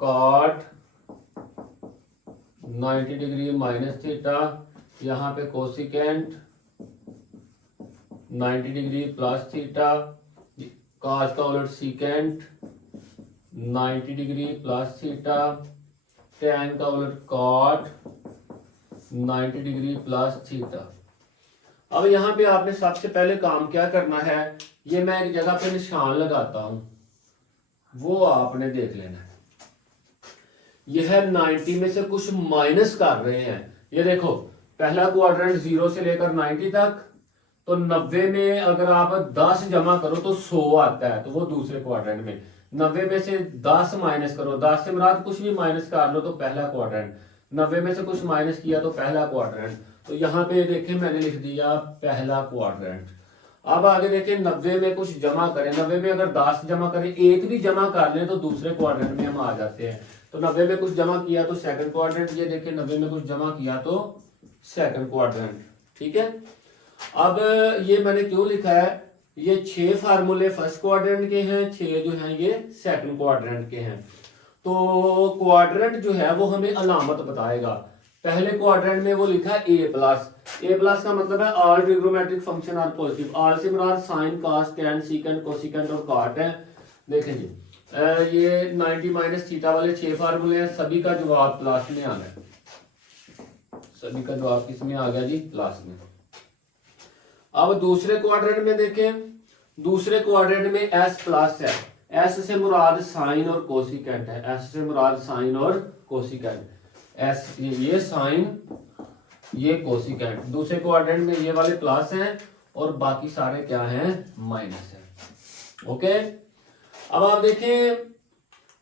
cot 90 degree minus theta, यहाँ पे cosecant 90 degree plus theta, cos का उलट secant 90 degree plus theta, tan का उलट कॉट 90 डिग्री प्लस थीटा। अब यहाँ पे आपने सबसे पहले काम क्या करना है, ये मैं एक जगह पे निशान लगाता हूं, वो आपने देख लेना है। यह है 90 में से कुछ माइनस कर रहे हैं। ये देखो, पहला क्वाड्रेंट 0 से लेकर 90 तक, तो 90 में अगर आप 10 जमा करो तो 100 आता है, तो वो दूसरे क्वाड्रेंट में। 90 में से 10 माइनस करो, 10 से मुराद कुछ भी माइनस कर लो तो पहला क्वाड्रेंट। 90 में से कुछ माइनस किया तो पहला क्वाड्रेंट। तो यहाँ पे देखें मैंने लिख दिया पहला क्वाड्रेंट। अब आगे देखें, 90 में कुछ जमा करें, 90 में अगर 10 जमा करें, एक भी जमा कर लें तो दूसरे क्वाड्रेंट में हम आ जाते हैं। तो 90 में कुछ जमा किया तो सेकंड क्वाड्रेंट, ये देखें 90 में कुछ जमा किया तो सेकंड क्वाड्रेंट। ठीक है। अब ये मैंने क्यों लिखा है, ये 6 फार्मूले फर्स्ट क्वाड्रेंट के हैं, 6 जो हैं ये सेकंड क्वाड्रेंट के हैं। तो क्वाड्रेंट जो है वो हमें अलामत बताएगा। पहले क्वाड्रेंट में वो लिखा है ए प्लस। ए प्लस का मतलब है all trigonometric function are positive. All से मुराद sine, cos, tan, secant, cosecant और कॉट है। देखें जी, ये 90 माइनस थीटा वाले 6 फार्मूले हैं, सभी का जवाब प्लस में आ गया। सभी का जवाब किस में आ गया जी, प्लस में। अब दूसरे क्वाड्रेंट में देखें, दूसरे क्वाड्रेंट में एस प्लस है। एस से मुराद साइन और कोसिकेंट है, एस से मुराद साइन और कोसिकेंट। एस ये साइन, ये कोसिकेंट। दूसरे क्वाड्रेंट में ये वाले प्लस हैं और बाकी सारे क्या हैं, माइनस है। ओके। अब आप देखें,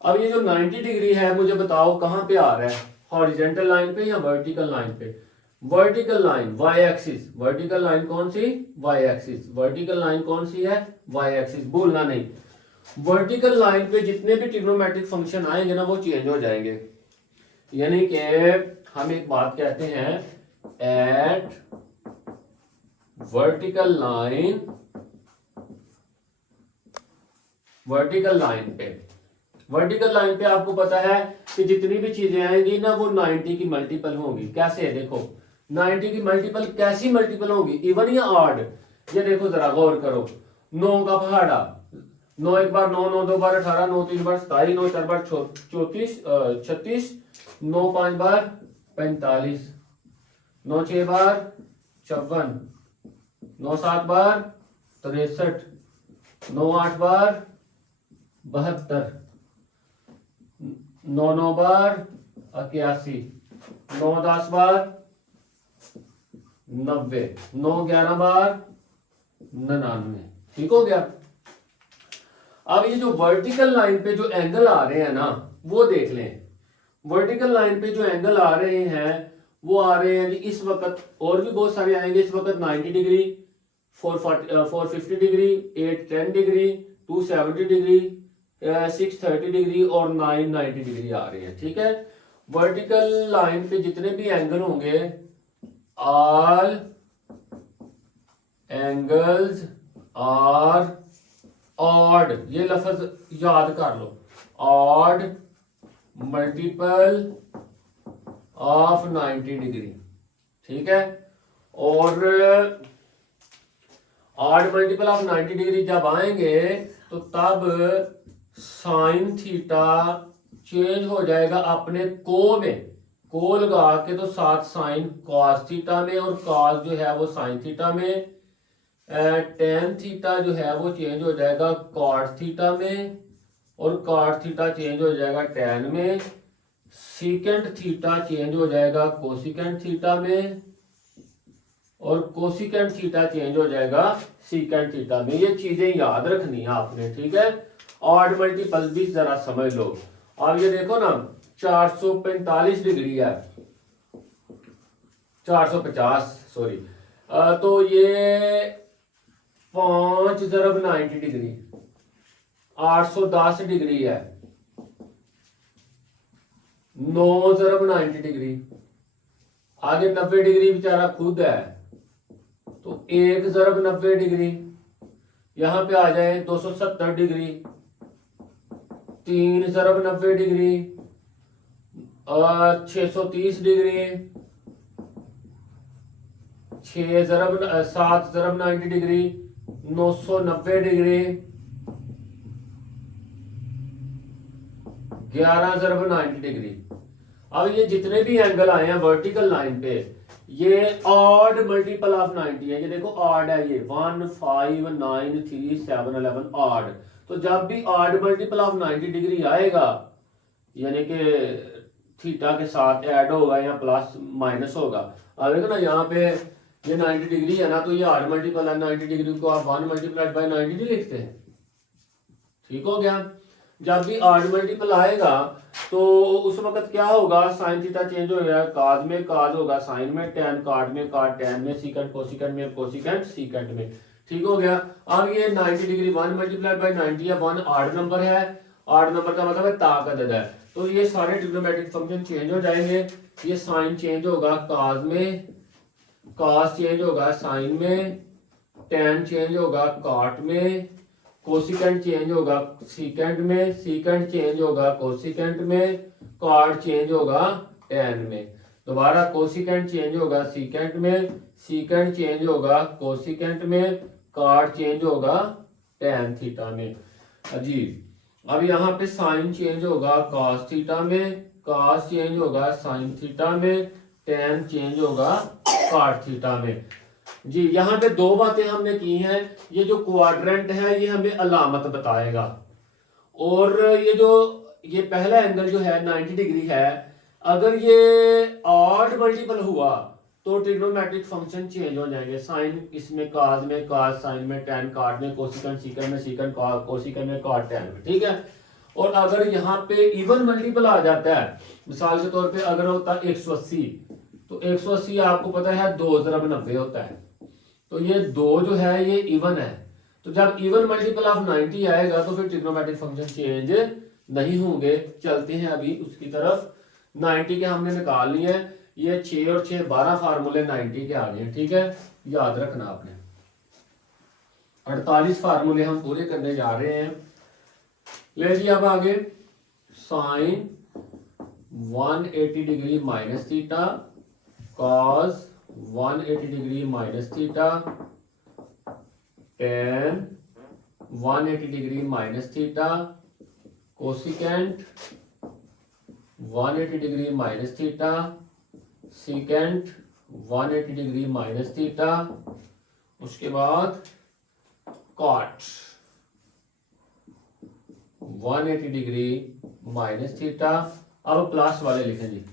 अब ये जो 90 डिग्री है, मुझे बताओ कहां पे आ रहा है, हॉरिजॉन्टल लाइन पे या वर्टिकल लाइन पे? Vertical line, Y axis. Vertical line कौन सी, वाई एक्सिस। वर्टिकल लाइन कौन सी है, वाई एक्सिस, भूलना नहीं। वर्टिकल लाइन पे जितने भी ट्रिग्नोमेट्रिक फंक्शन आएंगे ना वो चेंज हो जाएंगे। यानी कि हम एक बात कहते हैं, at vertical line, vertical line पे, वर्टिकल लाइन पे आपको पता है कि जितनी भी चीजें आएंगी ना वो 90 की मल्टीपल होंगी। कैसे है देखो, 90 की मल्टीपल कैसी मल्टीपल होगी, इवन या ऑड। ये देखो जरा गौर करो, 9 का पहाड़ा, 9 एक बार 9, 9 दो बार 18, 9 तीन बार 27, 9 चार बार 34 36, 9 5 बार 45, 9 6 बार 54, 9 7 बार 63, 9 8 बार 72, 9 9 बार 81, 9 10 बार 90, 9 11 बार 99। ठीक हो गया। अब ये जो वर्टिकल लाइन पे जो एंगल आ रहे हैं ना वो देख लें। वर्टिकल लाइन पे जो एंगल आ रहे हैं वो आ रहे हैं इस वक्त, और भी बहुत सारे आएंगे इस वक्त, 90 degree, 450 degree, 810 degree, 270 degree, 630 degree और 990 डिग्री आ रहे हैं। ठीक है, वर्टिकल लाइन पे जितने भी एंगल होंगे, ऑल एंगल्स आर ऑड, ये लफ्ज याद कर लो, ऑड मल्टीपल ऑफ 90 डिग्री। ठीक है, और ऑड मल्टीपल ऑफ 90 डिग्री जब आएंगे तो तब साइन थीटा चेंज हो जाएगा अपने को में, को लगा के तो साथ साइन कॉस थीटा में, और कॉस जो है वो साइन थीटा में, टेन थीटा जो है वो चेंज हो जाएगा कॉट थीटा में, और कॉट थीटा चेंज हो जाएगा टेन में, सीकेंट थीटा चेंज हो जाएगा कोसिकेंट थीटा में, और कोसिकेंट थीटा चेंज हो जाएगा सीकेंट थीटा में। ये चीजें याद रखनी है आपने। ठीक है, ऑड मल्टीपल भी जरा समझ लो। अब ये देखो ना, 445 डिग्री है, 450 सॉरी, तो ये 5 ज़रब 90 डिग्री 810 डिग्री है, 9 ज़रब 90 डिग्री, आगे 90 डिग्री बेचारा खुद है तो 1 ज़रब 90 डिग्री, यहां पे आ जाए 270 degree, 3 ज़रब 90 degree, 630 degree, 7 ज़रब 90 degree, 990 degree, 11 ज़रब 90 degree. अब ये जितने भी एंगल आए हैं वर्टिकल लाइन पे, ये ऑड मल्टीपल ऑफ 90 है। ये देखो ऑड है, ये 1 5 9 3 7 11 ऑड। तो जब भी ऑड मल्टीपल ऑफ 90 डिग्री आएगा, यानी कि थीटा के साथ ऐड होगा या प्लस माइनस होगा, अब देखो ना यहाँ पे ये 90 डिग्री है ना, तो ये ऑड मल्टीपल है, 90 डिग्री को आप 1 मल्टीप्लाइड बाय 90 लिखते हैं। ठीक हो गया। जब भी ऑड मल्टीपल आएगा तो उस वक्त क्या होगा, साइन थीटा चेंज हो गया, काज में काज होगा साइन में, टेन काट में काट टेन में, सीकेंट कोसिकेंट में कोसिकेंट सीकेंट में। ठीक हो गया। अब ये 90 डिग्री 1 मल्टीप्लाइड बाय 90 है, 1 ऑड नंबर है, ऑड नंबर का मतलब है ताक अदद है, तो ये सारे ट्रिग्नोमेट्रिक फंक्शन चेंज हो जाएंगे। ये साइन चेंज होगा काज में, कास चेंज होगा साइन में, टेन चेंज होगा काट में, कोसिकेंट चेंज होगा सीकेंट में, सीकेंट चेंज होगा कोसिकेंट में, कॉट चेंज होगा टेन में। दोबारा कोसिकेंट चेंज होगा सीकेंट में, सीकेंट चेंज होगा कोसिकेंट में, कॉट चेंज होगा टेन थीटा में। अजीब। अब यहाँ पे साइन चेंज होगा कॉस थीटा में, कॉस चेंज होगा साइन थीटा में, टेन चेंज होगा कॉट थीटा में। जी, यहाँ पे दो बातें हमने की हैं। ये जो क्वाड्रेंट है ये हमें अलामत बताएगा, और ये पहला एंगल जो है 90 डिग्री है, अगर ये ऑड मल्टीपल हुआ तो ट्रिग्नोमेट्रिक फंक्शन चेंज हो जाएंगे। साइन इसमें काज में, काज साइन में, टेन काट में, कोसिकेंट सीकेंट में, सीकेंट कोसिकेंट में, काट टेन में। ठीक है। और अगर यहाँ पे इवन मल्टीपल आ जाता है, मिसाल के तौर पे अगर होता है 180, तो 180 आपको पता है 2 ज़रब 90 होता है, तो ये 2 जो है ये इवन है। तो जब इवन मल्टीपल ऑफ 90 आएगा तो फिर ट्रिग्नोमेट्रिक फंक्शन चेंज नहीं होंगे। चलते हैं अभी उसकी तरफ। 90 के हमने निकाल लिए हैं, ये 6 और 6 12 फार्मूले 90 के आ गए हैं। ठीक है, याद रखना आपने। 48 फार्मूले हम पूरे करने जा रहे हैं। ले जी अब आगे sine 180 degree minus theta, cos 180 degree minus theta, tan 180 degree minus theta, cosecant 180 degree minus theta, secant 180 degree minus theta, उसके बाद कॉट 180 डिग्री माइनस थीटा। अब प्लस वाले लिखें जी,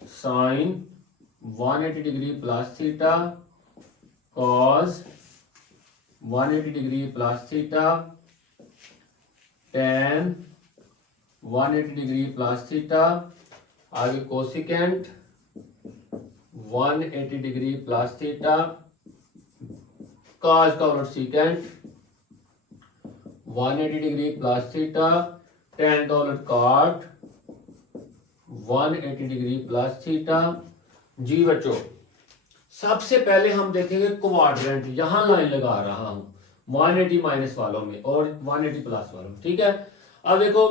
sine 180 degree plus theta, cos 180 degree plus theta, tan 180 degree plus theta, आगे cosecant 180 degree plus theta, cos का उलट secant 180 degree plus theta, tan का उलट कॉट 180 डिग्री प्लस थीटा। जी बच्चों, सबसे पहले हम देखेंगे क्वाड्रेंट, यहां लाइन लगा रहा हूं 180 माइनस वालों में और 180 प्लस वालों में, ठीक है। अब देखो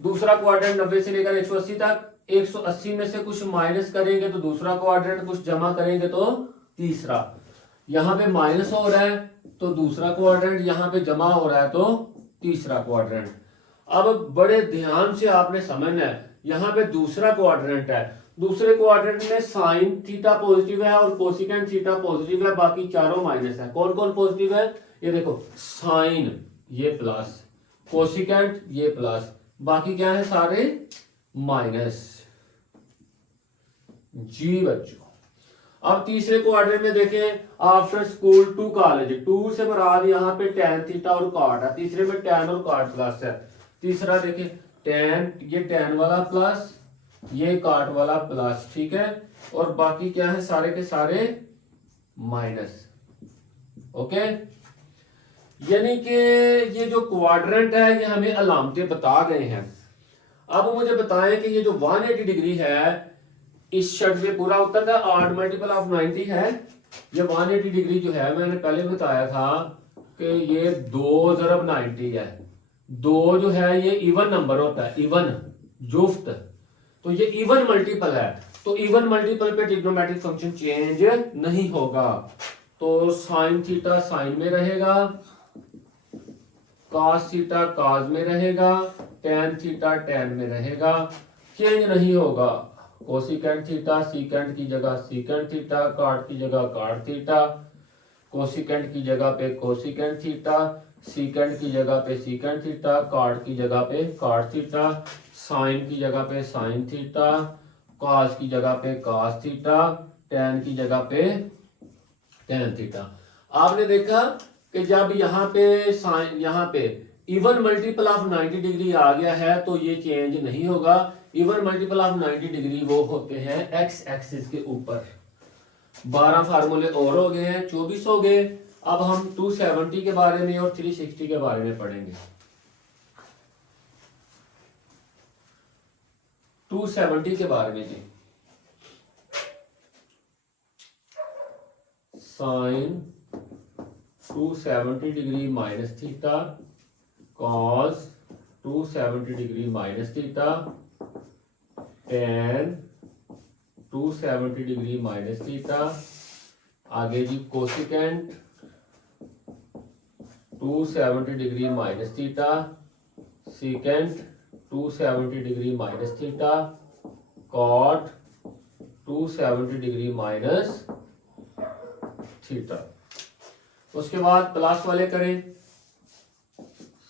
दूसरा क्वाड्रेंट 90 से लेकर 180 तक, 180 में से कुछ माइनस करेंगे तो दूसरा क्वाड्रेंट, कुछ जमा करेंगे तो तीसरा। यहां पे माइनस हो रहा है तो दूसरा क्वाड्रेंट, यहां पे जमा हो रहा है तो तीसरा क्वाड्रेंट। अब बड़े ध्यान से आपने समझना है, यहां पे दूसरा क्वाड्रेंट है, दूसरे क्वाड्रेंट में साइन थीटा पॉजिटिव है और कोसिकेंट थीटा पॉजिटिव है, बाकी चारों माइनस है। कौन कौन पॉजिटिव है, ये देखो, साइन ये प्लस, कोसिकेंट ये प्लस, बाकी क्या है सारे माइनस। जी बच्चों, अब तीसरे क्वाड्रेंट में देखें, after school to college, to से मुराद यहाँ पे टेन थीटा और कॉट है, तीसरे में टेन और कॉट प्लस है। तीसरा देखें, टेन, ये टेन वाला प्लस, ये कॉट वाला प्लस, ठीक है, और बाकी क्या है सारे के सारे माइनस। ओके, यानी कि ये जो क्वाड्रेंट है ये हमें अलामतें बता गए हैं। अब मुझे बताएं कि ये जो 180 डिग्री है इस शर्ट में पूरा उत्तर का 8 मल्टीपल ऑफ 90 है। ये 180 डिग्री जो है मैंने पहले बताया था कि ये 2 ज़रब 90 है। 2 जो है ये इवन नंबर होता है, इवन जुफ्त, तो ये इवन मल्टीपल है, तो इवन मल्टीपल पे ट्रिग्नोमेट्रिक फंक्शन चेंज नहीं होगा। तो साइन थीटा साइन में रहेगा, कॉस थीटा कॉस में रहेगा, टेन थीटा टेन में रहेगा, चेंज नहीं होगा। कोसिकेंट थीटा सीकेंट की जगह सीकेंट थीटा, कॉट की जगह कॉट थीटा, कोसिकेंट की जगह पे कोसिकेंट थीटा, सीकेंट की जगह पे सीकेंट थीटा, कॉट की जगह पे कॉट थीटा, साइन की जगह पे साइन थीटा, कॉस की जगह पे कॉस थीटा, टेन की जगह पे टेन थीटा। आपने देखा कि जब यहाँ पे साइन, यहाँ पे इवन मल्टीपल ऑफ 90 डिग्री आ गया है तो ये चेंज नहीं होगा। इवन मल्टीपल ऑफ 90 डिग्री वो होते हैं एक्स एक्सिस के ऊपर। 12 फार्मूले और हो गए हैं, 24 हो गए। अब हम 270 के बारे में और 360 के बारे में पढ़ेंगे। 270 के बारे में जी, sine 270 degree minus theta, cos 270 degree minus theta, tan 270 degree minus theta, आगे जी cosecant 270 degree minus theta, secant 270 degree minus theta, cot 270 degree minus theta. उसके बाद प्लस वाले करें,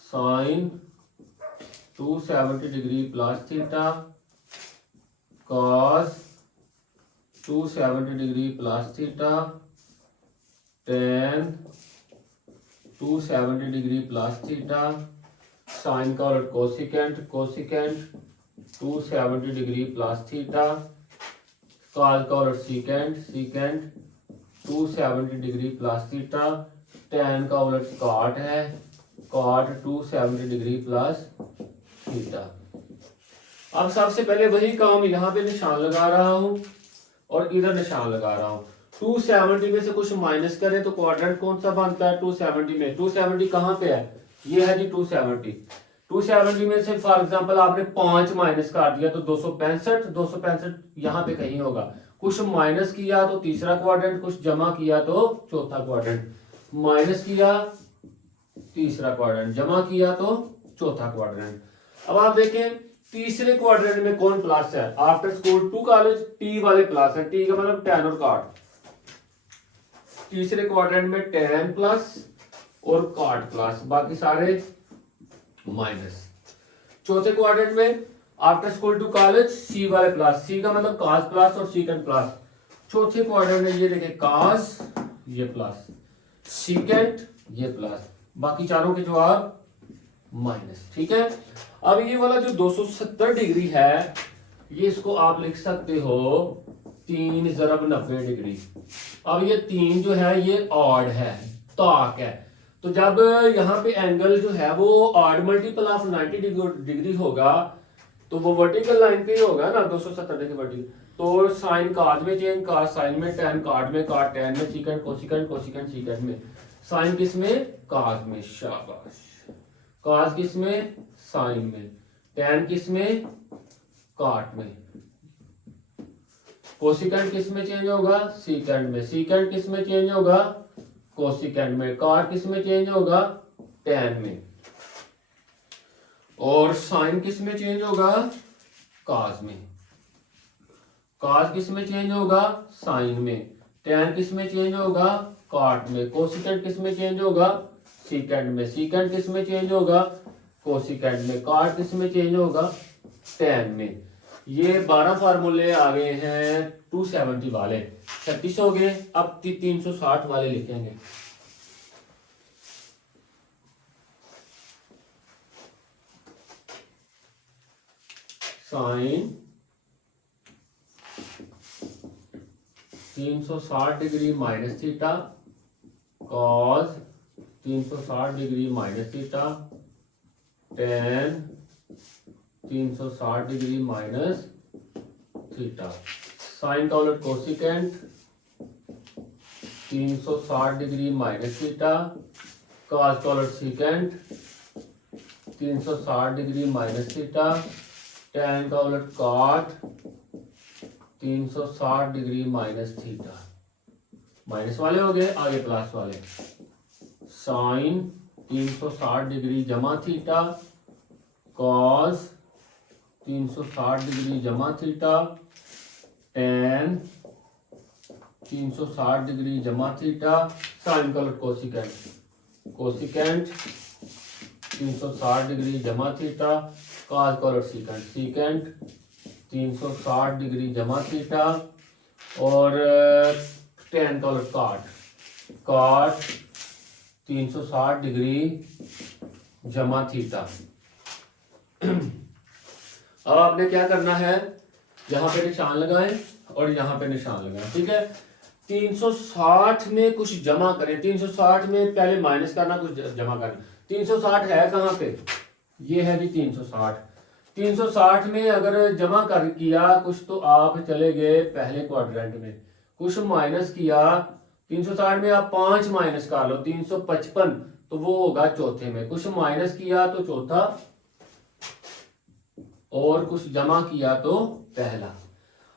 sine 270 degree plus theta, cos 270 degree plus theta, tan 270 degree plus theta, sine का और cosecant, cosecant 270 degree plus theta, cos का और secant, secant 270 degree plus theta, tan का उलट कॉट है, कॉट 270 डिग्री प्लस थीटा। अब सबसे पहले वही काम, यहाँ पे निशान लगा रहा हूं और इधर निशान लगा रहा हूं। 270 में से कुछ माइनस करें तो क्वाड्रेंट कौन सा बनता है 270 में? 270 कहाँ पे है? ये है जी 270। 270 में से फॉर एग्जांपल आपने 5 माइनस कर दिया तो 265 यहाँ पे कहीं होगा। कुछ माइनस किया तो तीसरा क्वाड्रेंट, कुछ जमा किया तो चौथा क्वाड्रेंट। माइनस किया तीसरा क्वाड्रेंट, जमा किया तो चौथा क्वाड्रेंट। अब आप देखें तीसरे क्वाड्रेंट में कौन प्लस है? After school to college T वाले प्लस है। टी का मतलब टेन और कॉट। तीसरे क्वाड्रेंट में टेन प्लस और कॉट प्लस, बाकी सारे माइनस। चौथे क्वाड्रेंट में after school to college C वाले प्लस। सी का मतलब कॉस प्लस और सीकेंड प्लस। चौथे क्वाड्रेंट में ये देखें कॉस ये प्लस, सीकेंड ये प्लस, बाकी चारों के जवाब माइनस। ठीक है। अब ये वाला जो 270 डिग्री है ये इसको आप लिख सकते हो 3 ज़रब 90 डिग्री। अब ये 3 जो है ये ऑड है, ताक है। तो जब यहाँ पे एंगल जो है वो ऑड मल्टीपल ऑफ 90 डिग्री होगा तो वो वर्टिकल लाइन पे ही होगा ना, 270 डिग्री वर्टिकल। तो साइन कॉस में चेंज, कॉस साइन में, टेन कॉट में, कॉट टेन में, सीकेंड कोसिकेंड, कोसिकेंड सीकेंड में। साइन किस में? कॉस में। शाबाश। कॉस किस में? साइन में। टेन किस में? कॉट में। कोसिकेंड किस में चेंज होगा? सीकेंड में। सीकेंड किस में चेंज होगा? कोसिकेंड में। कॉट किस में चेंज होगा? टेन में। और साइन किस में चेंज होगा? कॉस में। कॉस किस में चेंज होगा? साइन में। टेन किस में चेंज होगा? कॉट में। कोसिकेंड किस में चेंज होगा? सीकेंड में। सीकेंड किस में चेंज होगा? कोसिकेंड में। कॉट किस में चेंज होगा? टेन में। ये 12 फार्मूले आ गए हैं 270 वाले। 36 हो गए। अब 360 वाले लिखेंगे। Sine 360 degree minus theta, cos 360 degree minus theta, tan 360 degree minus theta. Sine का उलट cosecant 360 degree minus theta, cos का उलट secant 360 degree minus theta, tan का उलट cot 360 degree minus theta. Minus वाले हो गए, आगे प्लस वाले। साइन 360 डिग्री जमा थीटा, कॉस 360 डिग्री जमा थीटा, टेन 360 डिग्री जमा थीटा, साइन का उलट कोसिकेंट, कोसिकेंट 360 डिग्री जमा थीटा, कॉस का उलट सीकेंट, सीकेंट 360 डिग्री जमा थीटा, और टेन का उलट कॉट, कॉट 360 डिग्री जमा थीटा। अब आपने क्या करना है, यहाँ पे निशान लगाएं और यहाँ पे निशान लगाएं। ठीक है। 360 में कुछ जमा करें। 360 में पहले माइनस करना, कुछ जमा करना। 360 है कहाँ पे? ये है जी 360। 360 में अगर जमा कर किया कुछ तो आप चले गए पहले क्वाड्रेंट में, कुछ माइनस किया 360 में आप 5 माइनस कर लो 355 तो वो होगा चौथे में, कुछ माइनस किया तो चौथा, और कुछ जमा किया तो पहला।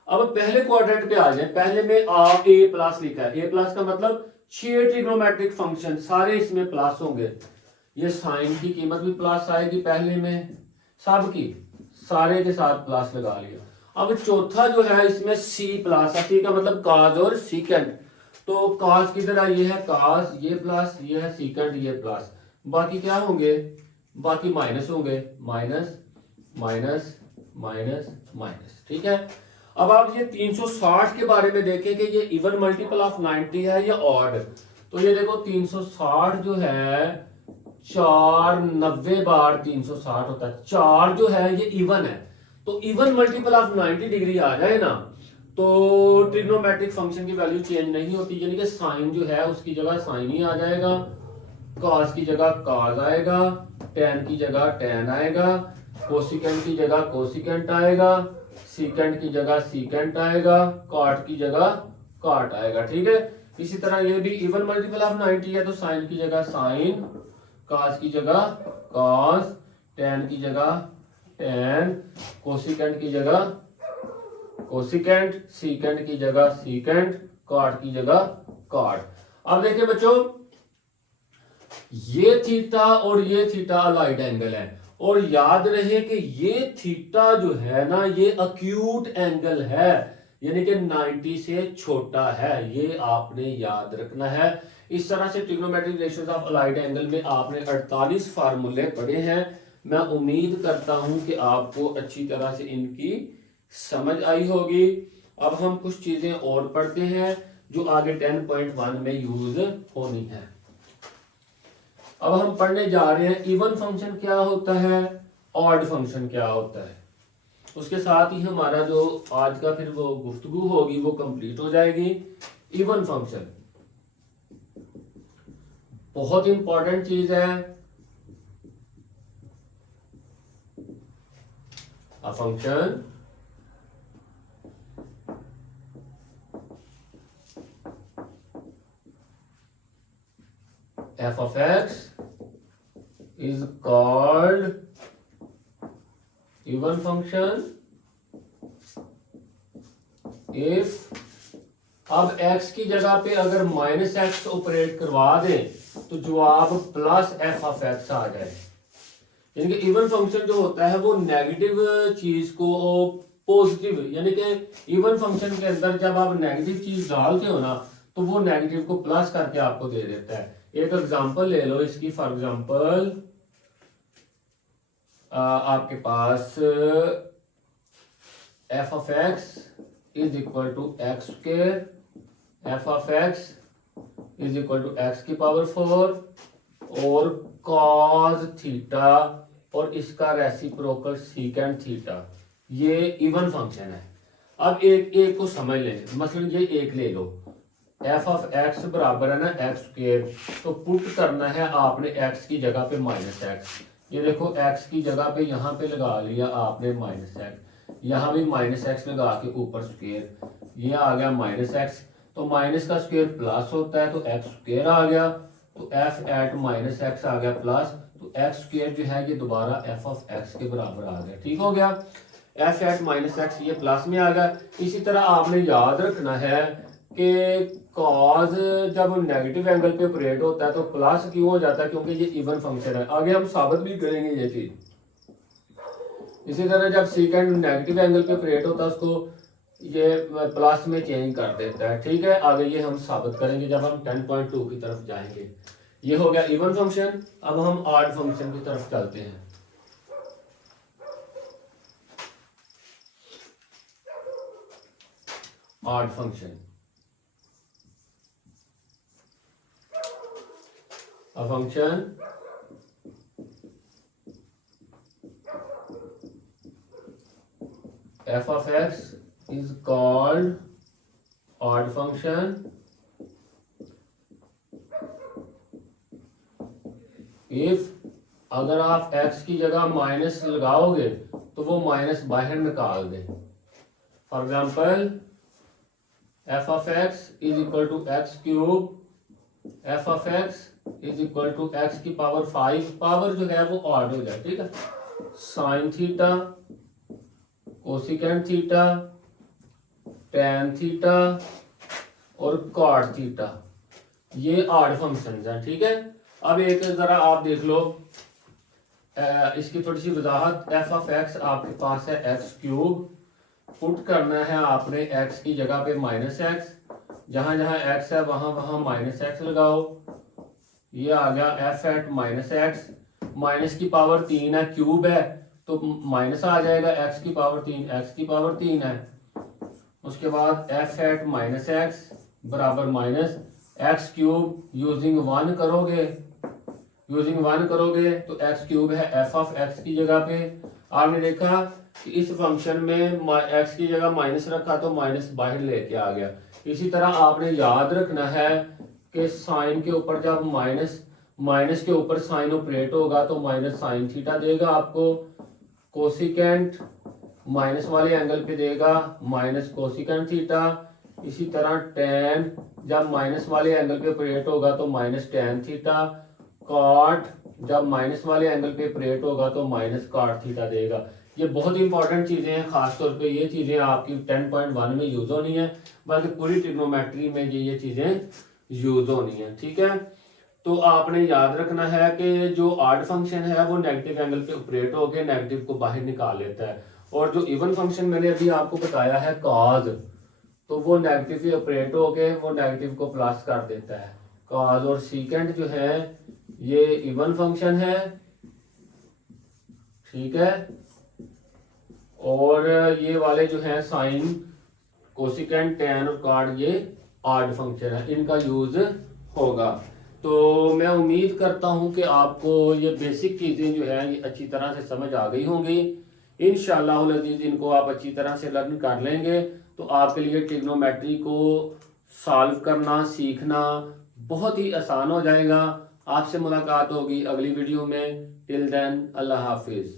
अब पहले क्वाड्रेंट पे आ जाए। पहले में आप ए प्लस लिखा है। ए प्लस का मतलब 6 ट्रिग्नोमेट्रिक फंक्शन सारे इसमें प्लस होंगे। ये साइन की कीमत भी प्लस आएगी पहले में, सब की सारे के साथ प्लस लगा लिया। अब चौथा जो है इसमें सी प्लस है। सी का मतलब कॉस और सीकेंट। तो कॉस किधर है? ये है कॉस, ये प्लस, ये है सीकेंट, ये प्लस, बाकी क्या होंगे? बाकी माइनस होंगे। Minus minus minus minus. ठीक है। अब आप ये 360 के बारे में देखें कि ये इवन मल्टीपल ऑफ 90 है या ऑड। तो ये देखो 360 जो है 4 90 बार 360 होता है। 4 जो है ये इवन है, तो इवन मल्टीपल ऑफ 90 डिग्री आ जाए ना तो ट्रिग्नोमेट्रिक फंक्शन की वैल्यू चेंज नहीं होती, यानी कि साइन जो है उसकी जगह साइन ही आ जाएगा, कॉस की जगह कॉस आएगा, टेन की जगह टेन आएगा, कोसिकेंट की जगह कोसिकेंट आएगा, सीकेंट की जगह सीकेंट आएगा, कॉट की जगह कॉट आएगा। ठीक है। इसी तरह ये भी इवन मल्टीपल ऑफ 90 है तो साइन की जगह साइन, कॉस की जगह कॉस, टेन की जगह टेन, कोसिकेंट की जगह कोसिकेंट, सीकेंट की जगह सीकेंट, कॉट की जगह कॉट। अब देखिए बच्चों, ये थीटा और ये थीटा अलाइड एंगल है, और याद रहे कि ये थीटा जो है ना ये अक्यूट एंगल है, यानी कि 90 से छोटा है, ये आपने याद रखना है। इस तरह से trigonometric ratios of allied angle में आपने 48 फार्मूले पढ़े हैं। मैं उम्मीद करता हूं कि आपको अच्छी तरह से इनकी समझ आई होगी। अब हम कुछ चीजें और पढ़ते हैं जो आगे 10.1 में यूज होनी है। अब हम पढ़ने जा रहे हैं इवन फंक्शन क्या होता है, ऑड फंक्शन क्या होता है। उसके साथ ही हमारा जो आज का फिर वो गुफ्तगू होगी वो कंप्लीट हो जाएगी। इवन फंक्शन बहुत इंपॉर्टेंट चीज है। A function f of x is called even function if, अब x की जगह पे अगर माइनस एक्स ऑपरेट करवा दें तो जवाब प्लस एफ ऑफ एक्स आ जाए। यानी कि इवन फंक्शन जो होता है वो नेगेटिव चीज को पॉजिटिव, यानी कि इवन फंक्शन के अंदर जब आप नेगेटिव चीज डालते हो ना तो वो नेगेटिव को प्लस करके आपको दे देता है। एक एग्जांपल ले लो इसकी, फॉर एग्जांपल आपके पास f of x is equal to x square, f of x is equal to x की पावर 4 और कॉस थीटा और इसका रेसिप्रोकल सीकेंट थीटा, ये इवन फंक्शन है। अब एक को समझ लें, मसलन ये एक ले लो, एफ ऑफ एक्स बराबर है ना एक्स स्क्वायर, तो पुट करना है आपने एक्स की जगह पे माइनस एक्स। ये देखो एक्स की जगह पे यहाँ पे लगा लिया आपने माइनस एक्स, यहाँ भी माइनस एक्स लगा के ऊपर स्क्वायर, ये आ गया माइनस एक्स, तो माइनस का स्क्वायर प्लस होता है तो एक्स स्क्वायर आ गया, तो एफ एट माइनस एक्स आ गया प्लस, तो एक्स स्क्वायर जो है ये दोबारा एफ ऑफ एक्स के बराबर आ गया। ठीक हो गया, एफ एट माइनस एक्स ये प्लस में आ गया। इसी तरह आपने याद रखना है कि कॉज जब नेगेटिव एंगल पे ऑपरेट होता है तो प्लस क्यों हो जाता है, क्योंकि ये इवन फंक्शन है। आगे हम साबित भी करेंगे ये चीज। इसी तरह जब सीकेंड नेगेटिव एंगल पे ऑपरेट होता है उसको ये प्लस में चेंज कर देता है। ठीक है, आगे ये हम साबित करेंगे जब हम 10.2 की तरफ जाएंगे। ये हो गया इवन फंक्शन। अब हम ऑड फंक्शन की तरफ चलते हैं। Odd function, a function f of x is called odd function if, अगर आप x की जगह माइनस लगाओगे तो वो माइनस बाहर निकाल दे। For example f of x is equal to x cube, f of x is equal to x की पावर 5, पावर जो है वो ऑड हो जाए। ठीक है, sine theta, cosecant theta, tan theta और कॉट थीटा, ये ऑड फंक्शंस हैं। ठीक है, अब एक जरा आप देख लो इसकी थोड़ी सी वजाहत। एफ ऑफ एक्स आपके पास है एक्स क्यूब, पुट करना है आपने एक्स की जगह पे माइनस एक्स, जहां जहां एक्स है वहां वहां माइनस एक्स लगाओ, ये आ गया F at minus x, minus की पावर 3 है, क्यूब है तो माइनस आ जाएगा, एक्स की पावर 3 एक्स की पावर 3 है। उसके बाद एफ एट माइनस एक्स बराबर माइनस एक्स क्यूब, यूजिंग 1 करोगे तो एक्स क्यूब है एफ ऑफ एक्स की जगह पे। आपने देखा कि इस फंक्शन में एक्स की जगह माइनस रखा तो माइनस बाहर लेके आ गया। इसी तरह आपने याद रखना है कि साइन के ऊपर जब माइनस के ऊपर साइन ऑपरेट होगा तो माइनस साइन थीटा देगा आपको, कोसिकेंट माइनस वाले एंगल पे देगा माइनस कोसिकेंट थीटा। इसी तरह टेन जब माइनस वाले एंगल पे ऑपरेट होगा तो माइनस टेन थीटा, कॉट जब माइनस वाले एंगल पे ऑपरेट होगा तो माइनस कॉट थीटा देगा। ये बहुत ही इंपॉर्टेंट चीज़ें हैं, खासतौर पे ये चीज़ें आपकी 10.1 में यूज़ होनी है, बल्कि पूरी ट्रिग्नोमेट्री में ये चीज़ें यूज़ होनी है। ठीक है, तो आपने याद रखना है कि जो ऑड फंक्शन है वो नेगेटिव एंगल पे ऑपरेट होकर नेगेटिव को बाहर निकाल लेता है, और जो इवन फंक्शन मैंने अभी आपको बताया है कॉज, तो वो नेगेटिव पे ऑपरेट होके वो नेगेटिव को प्लस कर देता है कॉज। और सीकेंड जो है ये इवन फंक्शन है, ठीक है, और ये वाले जो है साइन, कोसिकेंट, टैन और कॉट ये ऑड फंक्शन है, इनका यूज होगा। तो मैं उम्मीद करता हूं कि आपको ये बेसिक चीज़ें जो है ये अच्छी तरह से समझ आ गई होंगी। इंशाअल्लाह अज़ीज़ इनको आप अच्छी तरह से लर्न कर लेंगे तो आपके लिए ट्रिग्नोमेट्री को सॉल्व करना सीखना बहुत ही आसान हो जाएगा। आपसे मुलाकात होगी अगली वीडियो में। टिल देन अल्लाह हाफिज़।